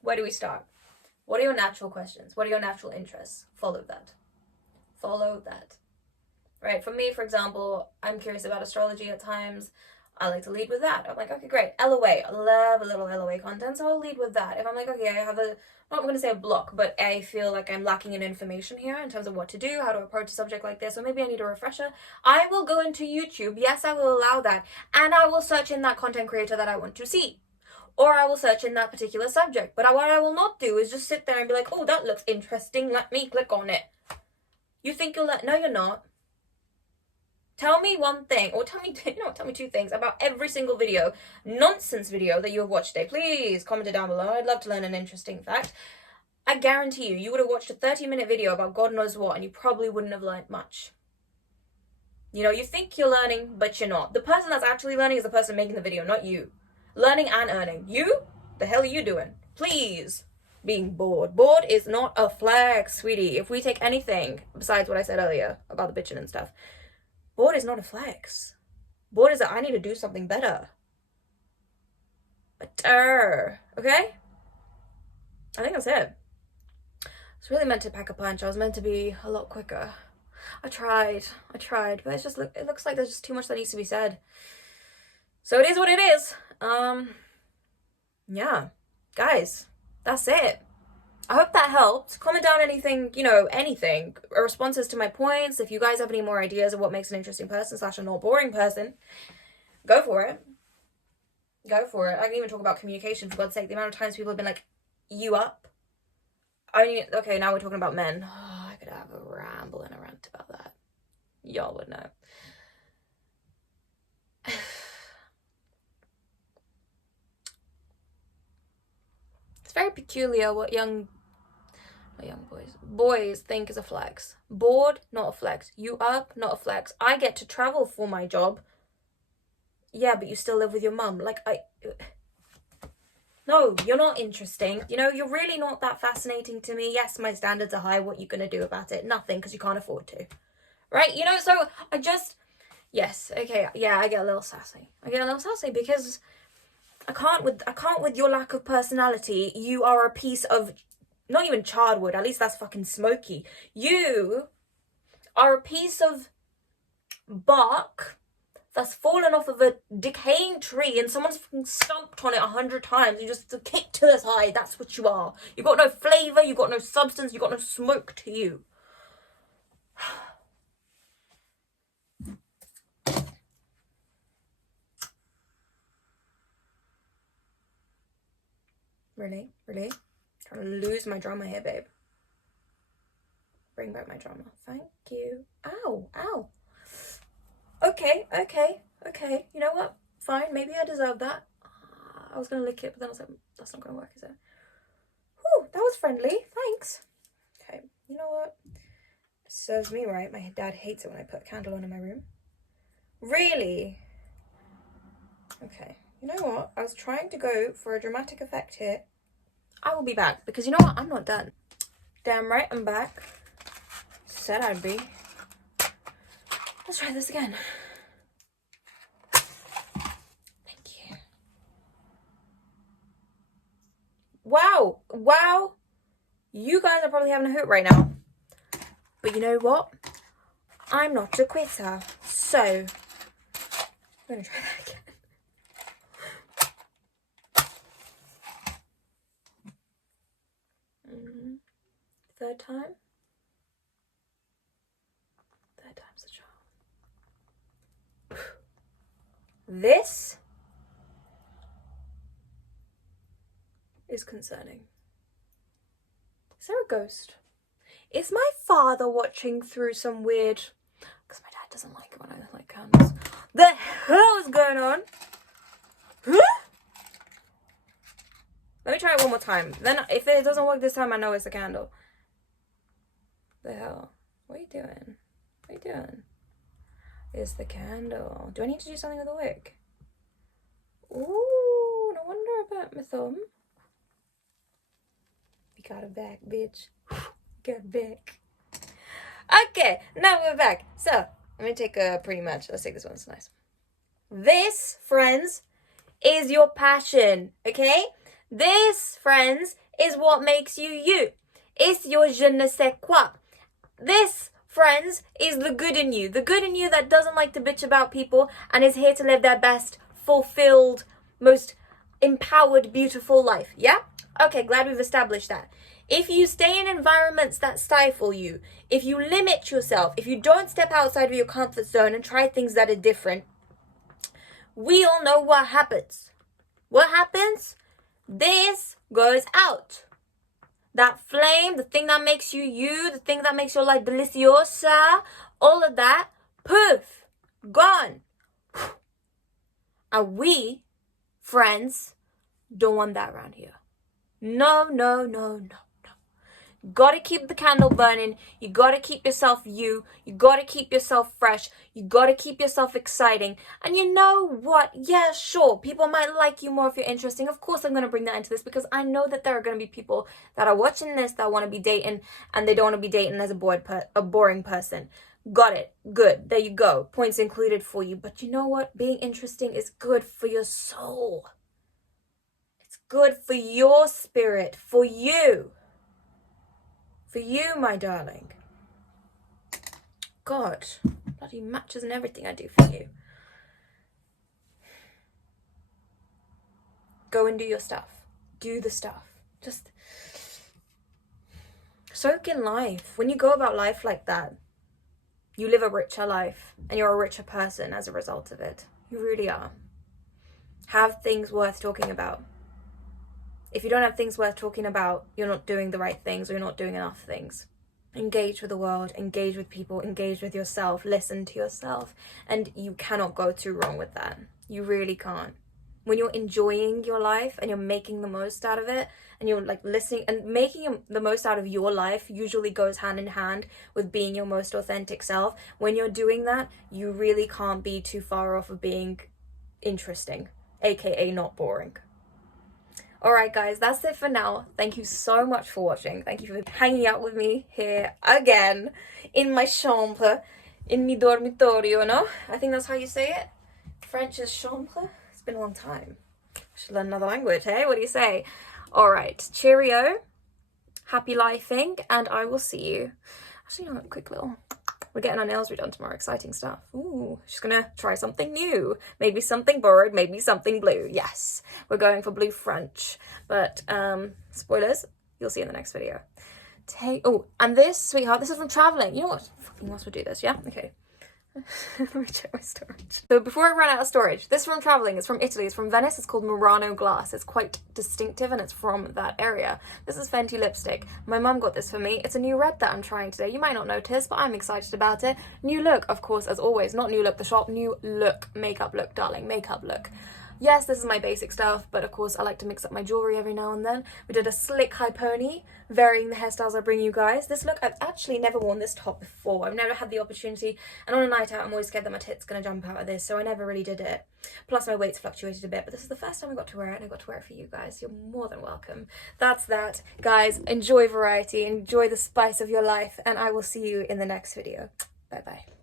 where do we start? What are your natural questions? What are your natural interests? Follow that. Right? For me, for example, I'm curious about astrology at times. I like to lead with that. I'm like, okay, great. LOA. I love a little LOA content, so I'll lead with that. If I'm like, okay, I have I'm going to say a block, but I feel like I'm lacking in information here in terms of what to do, how to approach a subject like this, or maybe I need a refresher, I will go into YouTube. Yes, I will allow that. And I will search in that content creator that I want to see. Or I will search in that particular subject. But what I will not do is just sit there and be like, oh, that looks interesting. Let me click on it. You think you'll no, you're not. Tell me one thing, or tell me two things about every single nonsense video that you have watched today. Please comment it down below. I'd love to learn an interesting fact. I guarantee you would have watched a 30-minute video about God knows what, and you probably wouldn't have learned much. You know, you think you're learning, but you're not. The person that's actually learning is the person making the video, not you. Learning and earning. You? The hell are you doing? Please. Being bored. Bored is not a flex, sweetie. If we take anything besides what I said earlier about the bitching and stuff, bored is not a flex. Bored is that I need to do something better. Okay? I think that's it. was really meant to pack a punch. I was meant to be a lot quicker. I tried, but it's just it looks like there's just too much that needs to be said. So it is what it is. Yeah, guys, that's it. I hope that helped. Comment down anything, anything, responses to my points. If you guys have any more ideas of what makes an interesting person / a not boring person, go for it. Go for it. I can even talk about communication, for God's sake. The amount of times people have been like, you up? Okay, now we're talking about men. Oh, I could have a ramble and a rant about that. Y'all would know. It's very peculiar what young boys think is a flex. Bored, not a flex. You up, not a flex. I get to travel for my job. Yeah, but you still live with your mum. No, you're not interesting. You're really not that fascinating to me. Yes, my standards are high. What are you going to do about it? Nothing, because you can't afford to. Right? So I just... Yes, okay, yeah, I get a little sassy. Because I can't with your lack of personality. You are a piece of... Not even chardwood. At least that's fucking smoky. You are a piece of bark that's fallen off of a decaying tree and someone's fucking stomped on it 100 times. You just kick to the side. That's what you are. You got no flavour. You got no substance. You got no smoke to you. Really? Trying to lose my drama here, babe. Bring back my drama. Thank you. Ow. Okay. You know what? Fine. Maybe I deserve that. I was going to lick it, but then I was like, that's not going to work, is it? Whew, that was friendly. Thanks. Okay. You know what? Serves me right. My dad hates it when I put a candle on in my room. Really? Okay. You know what? I was trying to go for a dramatic effect here. I will be back, because you know what? I'm not done. Damn right I'm back. Said I'd be. Let's try this again. Thank you. Wow. You guys are probably having a hoot right now. But you know what? I'm not a quitter. So, I'm going to try that again. Third time's the charm. This is concerning. Is there a ghost? Is my father watching through some weird... Because my dad doesn't like it when I light candles. The hell is going on? Huh? Let me try it one more time. Then if it doesn't work this time, I know it's a candle. The hell? What are you doing? It's the candle. Do I need to do something with the wick? Ooh, no wonder about my thumb. We got it back, bitch. Got it back. Okay, now we're back. So, I'm gonna take let's take this one, it's nice. This, friends, is your passion, okay? This, friends, is what makes you you. It's your je ne sais quoi. This, friends, is the good in you. The good in you that doesn't like to bitch about people and is here to live their best, fulfilled, most empowered, beautiful life. Yeah? Okay, glad we've established that. If you stay in environments that stifle you, if you limit yourself, if you don't step outside of your comfort zone and try things that are different, we all know what happens. What happens? This goes out. That flame, the thing that makes you you, the thing that makes your life deliciosa, all of that, poof, gone. And we, friends, don't want that around here. No. Gotta keep the candle burning. You gotta keep yourself you. You gotta keep yourself fresh. You gotta keep yourself exciting. And you know what? Yeah, sure. People might like you more if you're interesting. Of course, I'm gonna bring that into this because I know that there are gonna be people that are watching this that want to be dating and they don't want to be dating as a boring person. Got it. Good. There you go. Points included for you. But you know what? Being interesting is good for your soul. It's good for your spirit, for you. For you, my darling. God, bloody matches and everything I do for you. Go and do your stuff. Do the stuff. Just soak in life. When you go about life like that, you live a richer life and you're a richer person as a result of it. You really are. Have things worth talking about. If you don't have things worth talking about, you're not doing the right things or you're not doing enough things. Engage with the world, engage with people, engage with yourself, listen to yourself, and you cannot go too wrong with that. You really can't. When you're enjoying your life and you're making the most out of it and you're like listening and making the most out of your life usually goes hand in hand with being your most authentic self. When you're doing that, you really can't be too far off of being interesting, aka not boring. Alright guys, that's it for now. Thank you so much for watching. Thank you for hanging out with me here again in my chambre, in mi dormitorio, no? I think that's how you say it. French is chambre. It's been a long time. I should learn another language, hey? What do you say? Alright, cheerio. Happy lifing, and I will see you. Actually, you know what? Quick little... We're getting our nails redone tomorrow. Exciting stuff. Ooh, she's gonna try something new. Maybe something borrowed, maybe something blue. Yes, we're going for blue French. But, spoilers, you'll see in the next video. Oh, and this, sweetheart, this is from traveling. You know what? Fucking must we do this, yeah? Okay. Let me check my storage. So before I run out of storage, this from traveling, it's from Italy, it's from Venice, it's called Murano glass. It's quite distinctive and it's from that area. This is Fenty lipstick. My mum got this for me. It's a new red that I'm trying today. You might not notice, but I'm excited about it. New look, of course, as always. Not new look the shop, new look. Makeup look, darling. Makeup look. Yes, this is my basic stuff, but of course I like to mix up my jewellery every now and then. We did a slick high pony, varying the hairstyles I bring you guys. This look, I've actually never worn this top before. I've never had the opportunity, and on a night out I'm always scared that my tit's going to jump out of this, so I never really did it. Plus my weight's fluctuated a bit, but this is the first time I got to wear it, and I got to wear it for you guys. You're more than welcome. That's that. Guys, enjoy variety, enjoy the spice of your life, and I will see you in the next video. Bye bye.